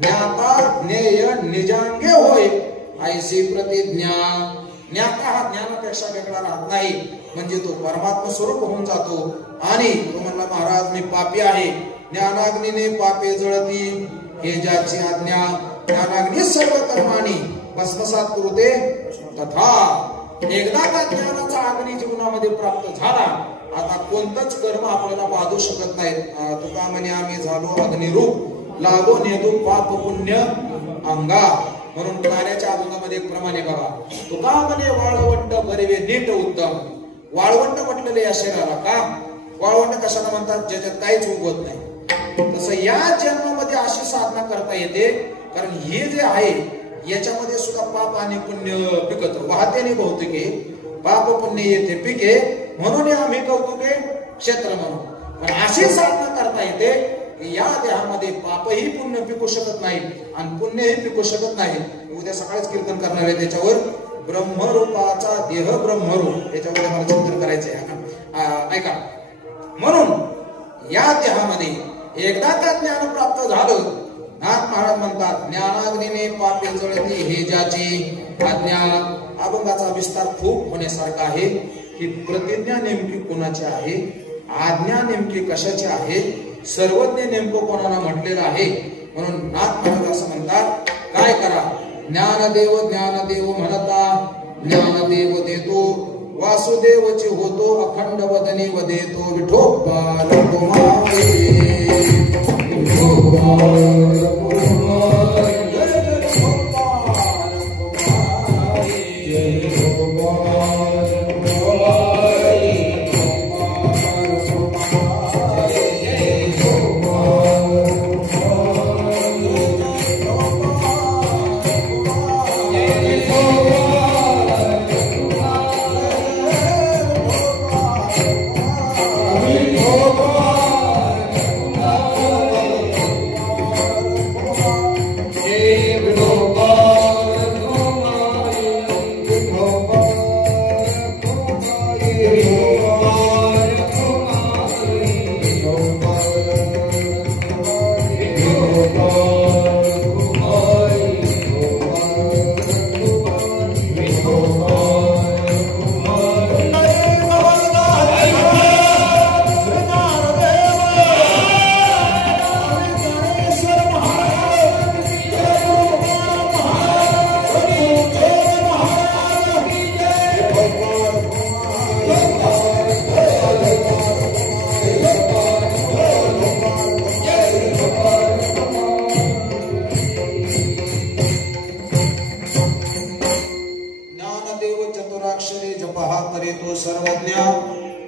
ज्ञाता ज्ञेय निजांगे होय ऐसी प्रतिज्ञा. ज्ञाता हा ज्ञानापेक्षा वेगळा राहत नाही. म्हणजे तो परमात्मा स्वरूप होऊन जातो. आणि तो म्हणला महाराज मी पापी आहे, ज्ञानाग्नीने पापे जळती हे ज्याची आज्ञा, ज्ञानाग्नी सर्व कर्माणी भस्मसात करूते तथा. एकदा का ज्ञानाचा अग्नी जीवनामध्ये प्राप्त झाला, आता कोणतंच कर्म आपल्याला बाधू शकत नाही. तुका म्हणे आम्ही झालो अग्निरूप, लागो नेतो पाप पुण्य अंगा. म्हणून प्राण्याच्या अभंगामध्ये एक प्रमाणे बघा, तुका म्हणे वाळवंट बरेवे नीट उत्तम. वाळवंट म्हटलेले या शरीराला का? वाळवंट कशाला म्हणतात? ज्याच्यात काहीच उगवत नाही. तसं या जन्मामध्ये अशी साधना करता येते, कारण हे जे आहे याच्यामध्ये सुद्धा पाप आणि पुण्य पिकत वाहते आणि भौतिके पाप पुण्य येते पिके, म्हणून आम्ही कौतुके क्षेत्र म्हणून. पण अशी साधना करता येते की या देहामध्ये पापही पुण्य पिकू शकत नाही आणि पुण्यही पिकू शकत नाही. उद्या सकाळीच कीर्तन करणार आहे त्याच्यावर, ब्रह्मरूपाचा देह ब्रह्मरूप, याच्यावर मला चिंतन करायचं आहे. ऐका, म्हणून या देहामध्ये एकदा का ज्ञान प्राप्त झालं, नाथ महाराज म्हणतात ज्ञानाग्नीने पापे जळती हे ज्याची आज्ञा. अभंगाचा विस्तार खूप होण्यासारखा आहे की प्रतिज्ञा नेमकी कोणाची आहे, आज्ञा नेमकी कशाची आहे, सर्वज्ञ नेमकं कोणाला म्हटलेलं आहे. म्हणून नाथ महाराज असं म्हणतात, काय करा? ज्ञानदेव ज्ञानदेव म्हणता ज्ञानदेव देतो, वासुदेवची होतो अखंड वदनी वदेतो. विठोबा रघुमाई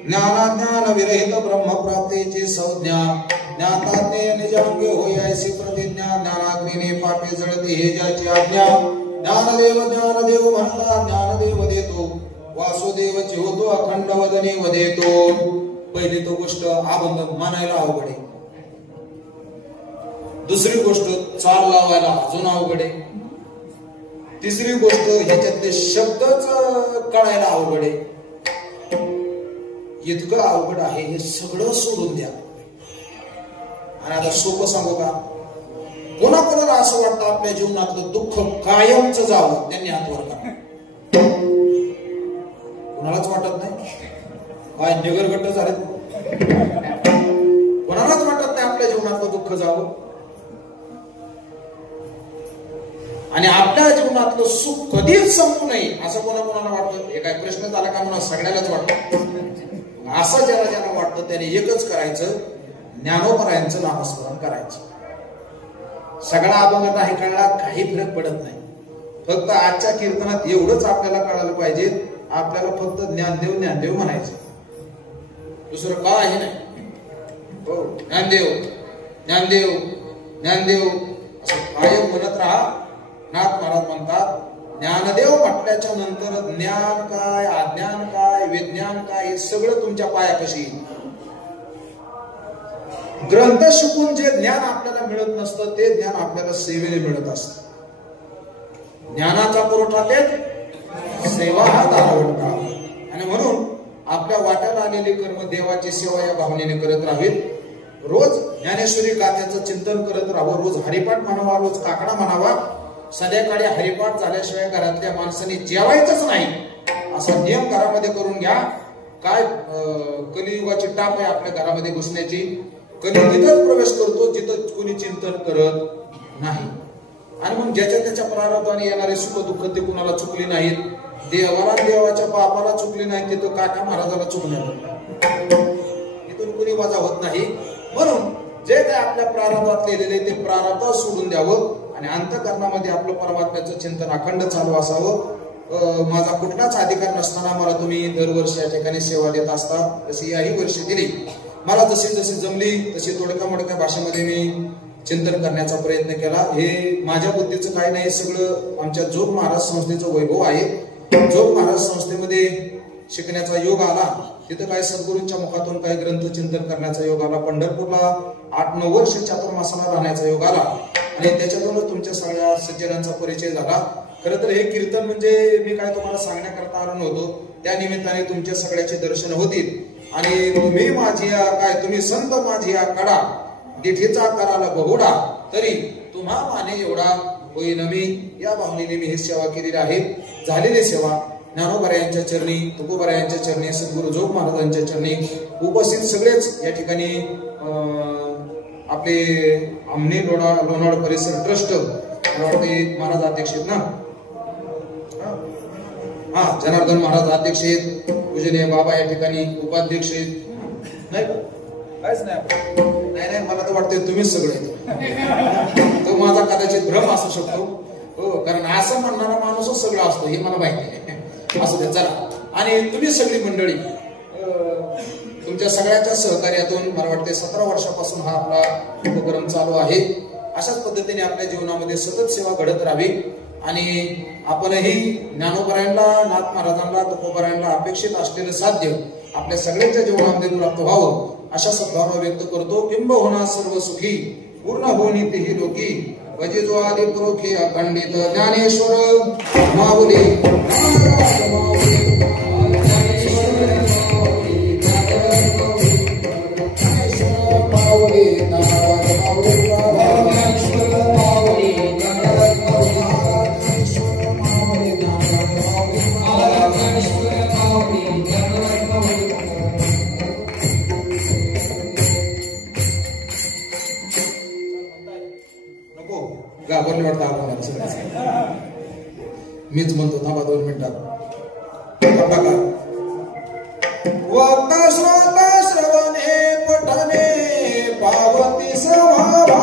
ज्ञानाज्ञान विरहित ब्रह्म प्राप्तीची संज्ञा. ज्ञाताज्ञे निजांगे होय ऐसी प्रतिज्ञा. ज्ञानाग्नीने पापे जळते हे ज्याची आज्ञा. ज्ञानदेव ज्ञानदेव म्हणता ज्ञानदेव देतो, वासुदेवची होतो अखंड वदनी वदेतो. पहिली तो गोष्ट अभंग मानायला अवघड आहे. दुसरी गोष्ट चाल लावायला अजून अवघड आहे. तिसरी गोष्ट ह्याच्यातले शब्दच कळायला अवघड आहे. इतकं अवघड आहे हे सगळं सोडून द्या. आणि आता सोपं सांगू का? कोणाकोणाला असं वाटतं आपल्या जीवनातलं दुःख कायमच जावं, त्यांनी हात वर करा. कोणालाच वाटत नाही? काय निगरगट्ट झाले? कोणालाच वाटत नाही आपल्या जीवनातलं दुःख जावं आणि आपल्या जीवनातलं सुख कधीच संपू नये असं कोणाकोणाला वाटतं? हे काय प्रश्न झाला का? म्हणून सगळ्यालाच वाटतं. असं ज्याला ज्याला वाटतं त्याने एकच करायचं, ज्ञानोबरायांचं नामस्मरण करायचं. सगळा अभंगात आहे कळला, काही फरक पडत नाही. फक्त आजच्या कीर्तनात एवढंच आपल्याला कळायला पाहिजे, आपल्याला फक्त ज्ञानदेव ज्ञानदेव म्हणायचं, दुसरं काही नाही. हो, ज्ञानदेव ज्ञानदेव ज्ञानदेव असं कायम म्हणत राहा. नाथ महाराज म्हणतात ज्ञानदेव म्हटल्याच्या नंतर ज्ञान काय, अज्ञान काय, विज्ञान काय, हे सगळं तुमच्या पायापाशी. ग्रंथ शिकून जे ज्ञान आपल्याला मिळत नसतं ते ज्ञान आपल्याला सेवेने मिळत असतं. ज्ञानाचा पुरवठा ते सेवा हा दारवटा. आणि म्हणून आपल्या वाट्याला आलेले कर्म देवाची सेवा या भावनेने करत राहावीत. रोज ज्ञानेश्वरी गाथ्याचं चिंतन करत राहावं. रोज हरिपाठ म्हणावा, रोज काकडा म्हणावा. संध्याकाळी हरिपाठ झाल्याशिवाय घरातल्या माणसाने जेवायचंच नाही असा नियम घरामध्ये करून घ्या. काय कलियुगाची टाप आहे आपल्या घरामध्ये घुसण्याची. कली तिथंच प्रवेश करतो जिथं कोणी चिंतन करत नाही. आणि मग ज्याच्या त्याच्या प्रारब्धाने येणारे सुख दुःख ते कुणाला चुकली नाहीत. देवाला देवाच्या बापाला चुकली नाही तिथं काका महाराजाला चुकल्या इथून कुणी वजा होत नाही. म्हणून जे काय आपल्या प्रारब्धात लिहिलेले ते प्रारब्ध सोडून द्यावं आणि अंतःकरणामध्ये आपलं परमात्म्याचं चिंतन अखंड चालू असावं. माझा कुठलाच अधिकार नसताना मला तुम्ही दरवर्षी या ठिकाणी सेवा देत असता. तशी याही वर्षी दिली. मला जशी जशी जमली तशी तोडक्या मोडक्या भाषेमध्ये मी चिंतन करण्याचा प्रयत्न केला. हे माझ्या बुद्धीचं काही नाही, सगळं आमच्या जोग महाराज संस्थेचं वैभव आहे. जोग महाराज संस्थेमध्ये शिकण्याचा योग आला. तिथं काही सद्गुरूंच्या मुखातून काही ग्रंथ चिंतन करण्याचा योग आला. पंढरपूरला 8-9 वर्ष चातुर्मासाला राहण्याचा योग आला आणि त्याच्यातूनच तुमच्या सगळ्या सज्जनांचा परिचय झाला. खरं तर हे कीर्तन म्हणजे मी काय तुम्हाला सांगण्याकरता आलो नव्हतो. त्या निमित्ताने तुमच्या सगळ्याचे दर्शन होतील आणि तुम्ही माझी काय तुम्ही संत माझी कडा दिठीचा कराला बहुडा तरी तुम्हा माने एवढा होईन मी. या भावनेने मी ही सेवा केलेली आहे. झालेली सेवा ज्ञानोबरायांच्या चरणी, तुकोबरायांच्या चरणी, सद्गुरू जोग महाराजांच्या चरणी उपस्थित सगळेच या ठिकाणी आपले आमने लोणावळा परिसर ट्रस्ट महाराज अध्यक्ष आहेत ना, जनार्दन महाराज अध्यक्ष आहेत. पूजनीय बाबा या ठिकाणी उपाध्यक्ष आहेत. नाही काहीच नाही मला तर वाटतंय तुम्हीच सगळे. तो माझा कदाचित भ्रम असू शकतो. हो, कारण असं म्हणणारा माणूसच सगळं असतो हे मला माहिती आहे. असू द्या चला. आणि तुम्ही सगळी मंडळी तुमच्या सगळ्यांच्या सहकार्यातून मला वाटते 17 वर्षापासून हा आपला उपक्रम चालू आहे. अशाच पद्धतीने आपल्या जीवनामध्ये सतत सेवा घडत राहावी आणि आपणही ज्ञानोबरायांना, नाथ महाराजांना, तुकोबरायांना अपेक्षित असलेलं साध्य आपल्या सगळ्यांच्या जीवनामध्ये प्राप्त व्हावं अशा सद्भावना व्यक्त करतो. किंबहुना सर्व सुखी पूर्ण होणी तेही लोकी भजे जो आदि पुरुषी अखंडित ज्ञानेश्वर माऊली मीच म्हणतो थांबा 2 मिनिटात. वक्ता श्रोता श्रवणे पठने पावती स्वभाव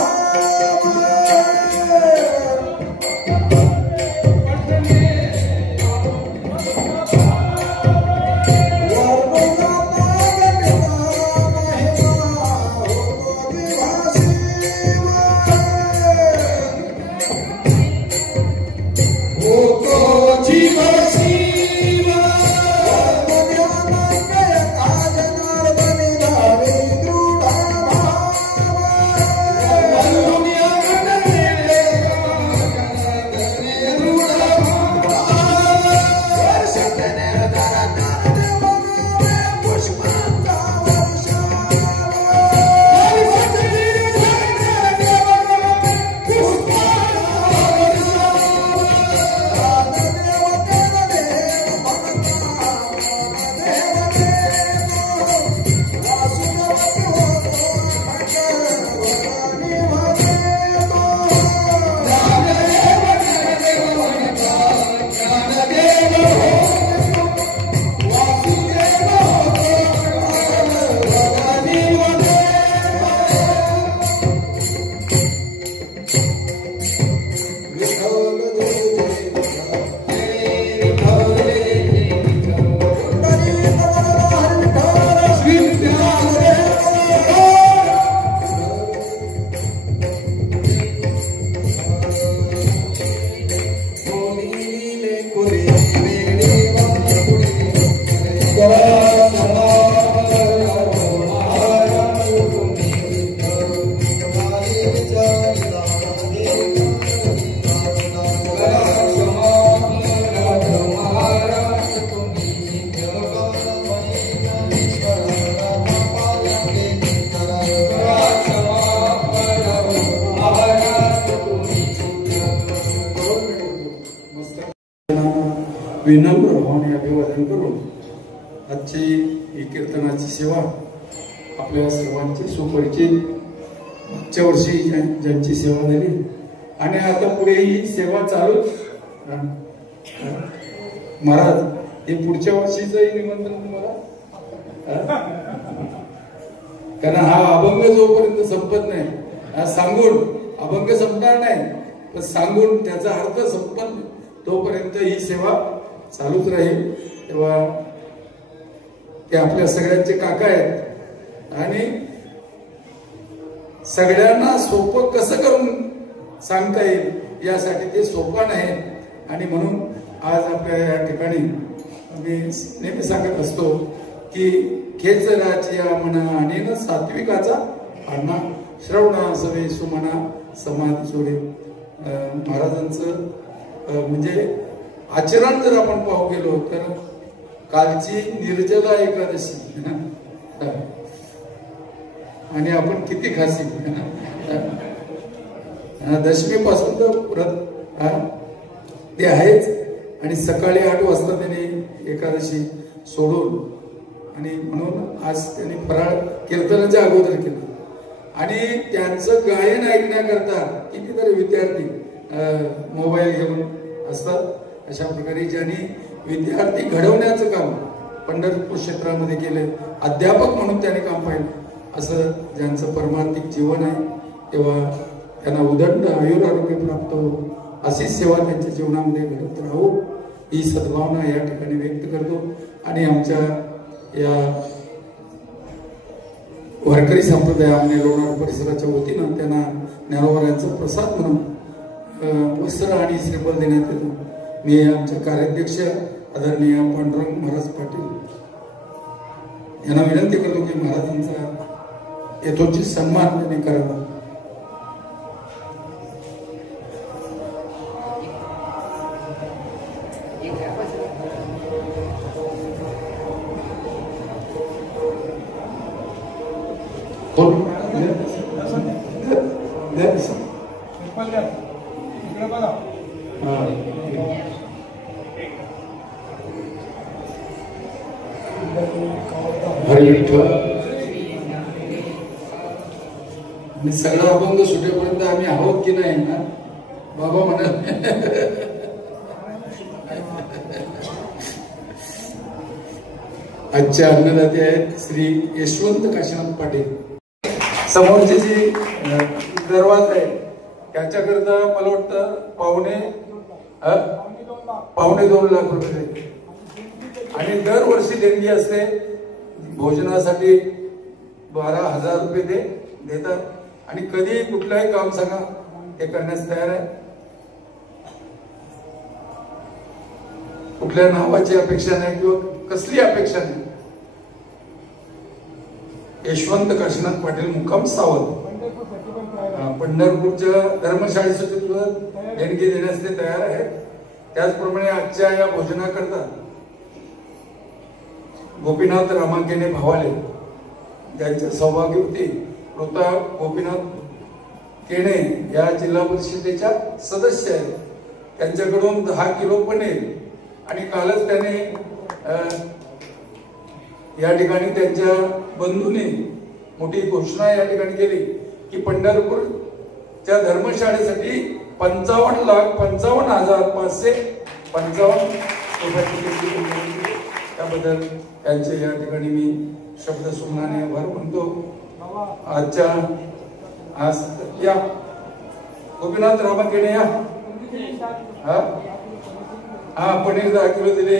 विनम्र भावने अभिवादन करून आजची ही कीर्तनाची सेवा आपल्या सर्वांची सुपरिचित, मागच्या वर्षी ज्यांची सेवा झाली आणि आता पुढे ही सेवा चालूच. महाराज, हे पुढच्या वर्षीचंही निमंत्रण तुम्हाला, कारण हा अभंग जोपर्यंत संपत नाही, सांगून अभंग संपणार नाही, पण सांगून त्याचा अर्थ संपत तोपर्यंत ही सेवा चालूच राहील. तेव्हा ते आपल्या सगळ्यांचे काका आहेत आणि सगळ्यांना सोपं कसं करून सांगता येईल यासाठी ते सोपं नाही. आणि म्हणून आज आपल्या या ठिकाणी मी नेहमी सांगत असतो की खेचराचिया म्हणा आणि सात्विकाचा अण्णा श्रवणा सवे सुमना समाधी जोडे. महाराजांचं म्हणजे आचरण जर आपण पाहू गेलो तर कालची निर्जला एकादशी आणि आपण किती खासी, दशमी पासून तर व्रत ते आहेच. आणि सकाळी 8 वाजता त्यांनी एकादशी सोडून आणि म्हणून आज त्यांनी फराळ कीर्तनाच्या अगोदर केलं. आणि त्यांचं गायन ऐकण्याकरता कितीतरी विद्यार्थी मोबाईल घेऊन असतात. अशा प्रकारे ज्यांनी विद्यार्थी घडवण्याचं काम पंढरपूर क्षेत्रामध्ये केलं, अध्यापक म्हणून त्यांनी काम पाहिलं, असं ज्यांचं परमार्थिक जीवन आहे, तेव्हा त्यांना उदंड आयुरारोग्य प्राप्त हो, अशी सेवा त्यांच्या जीवनामध्ये घडत राहू, ही सद्भावना या ठिकाणी व्यक्त करतो. आणि आमच्या या वारकरी संप्रदाय आमने लोणार परिसराच्या वतीनं त्यांना ज्ञानोबा प्रसाद म्हणून वस्त्र आणि श्रीफळ देण्यात येतो. मी आमचे कार्याध्यक्ष आदरणीय पांडुरंग महाराज पाटील यांना विनंती करतो की महाराजांचा यथोचित सन्मान त्यांनी करावा. सगळं अभंग सुटेपर्यंत आम्ही आहोत की नाही ना बाबा म्हणाल. आजच्या अन्नदाते आहेत श्री यशवंत काशीनाथ पाटील. समोरची जी दरवाजा आहे त्याच्याकरता मला वाटतं पावणे 2 लाख रुपये आणि दरवर्षी देणगी असते. भोजनासाठी 12,000 रुपये ते देतात आणि कधी कुठलंही काम सांगा ते करण्यास तयार आहे. कुठल्या नावाची अपेक्षा नाही किंवा कसली अपेक्षा नाही. यशवंत काशीनाथ पाटील मुक्काम सावंत पंढरपूरच्या धर्मशाळेसाठी देणगी देण्यास ते तयार आहे. त्याचप्रमाणे आजच्या या भोजनाकरता गोपीनाथ रामाकेने भावाले ज्यांच्या सौभाग्यवती कृता गोपीनाथ केणे या जिल्हा परिषदेच्या सदस्य आहेत. त्यांच्याकडून 10 किलो पनीर आणि कालच त्याने या ठिकाणी त्यांच्या बंधूने मोठी घोषणा या ठिकाणी केली की पंढरपूरच्या धर्मशाळेसाठी 55,55,555 रुपये. त्याबद्दल त्यांचे या ठिकाणी मी शब्द सुमनाने आभार मानतो. आजच्या आज या गोपीनाथ रामाकेणे या हा पनीर 10 किलो दिले.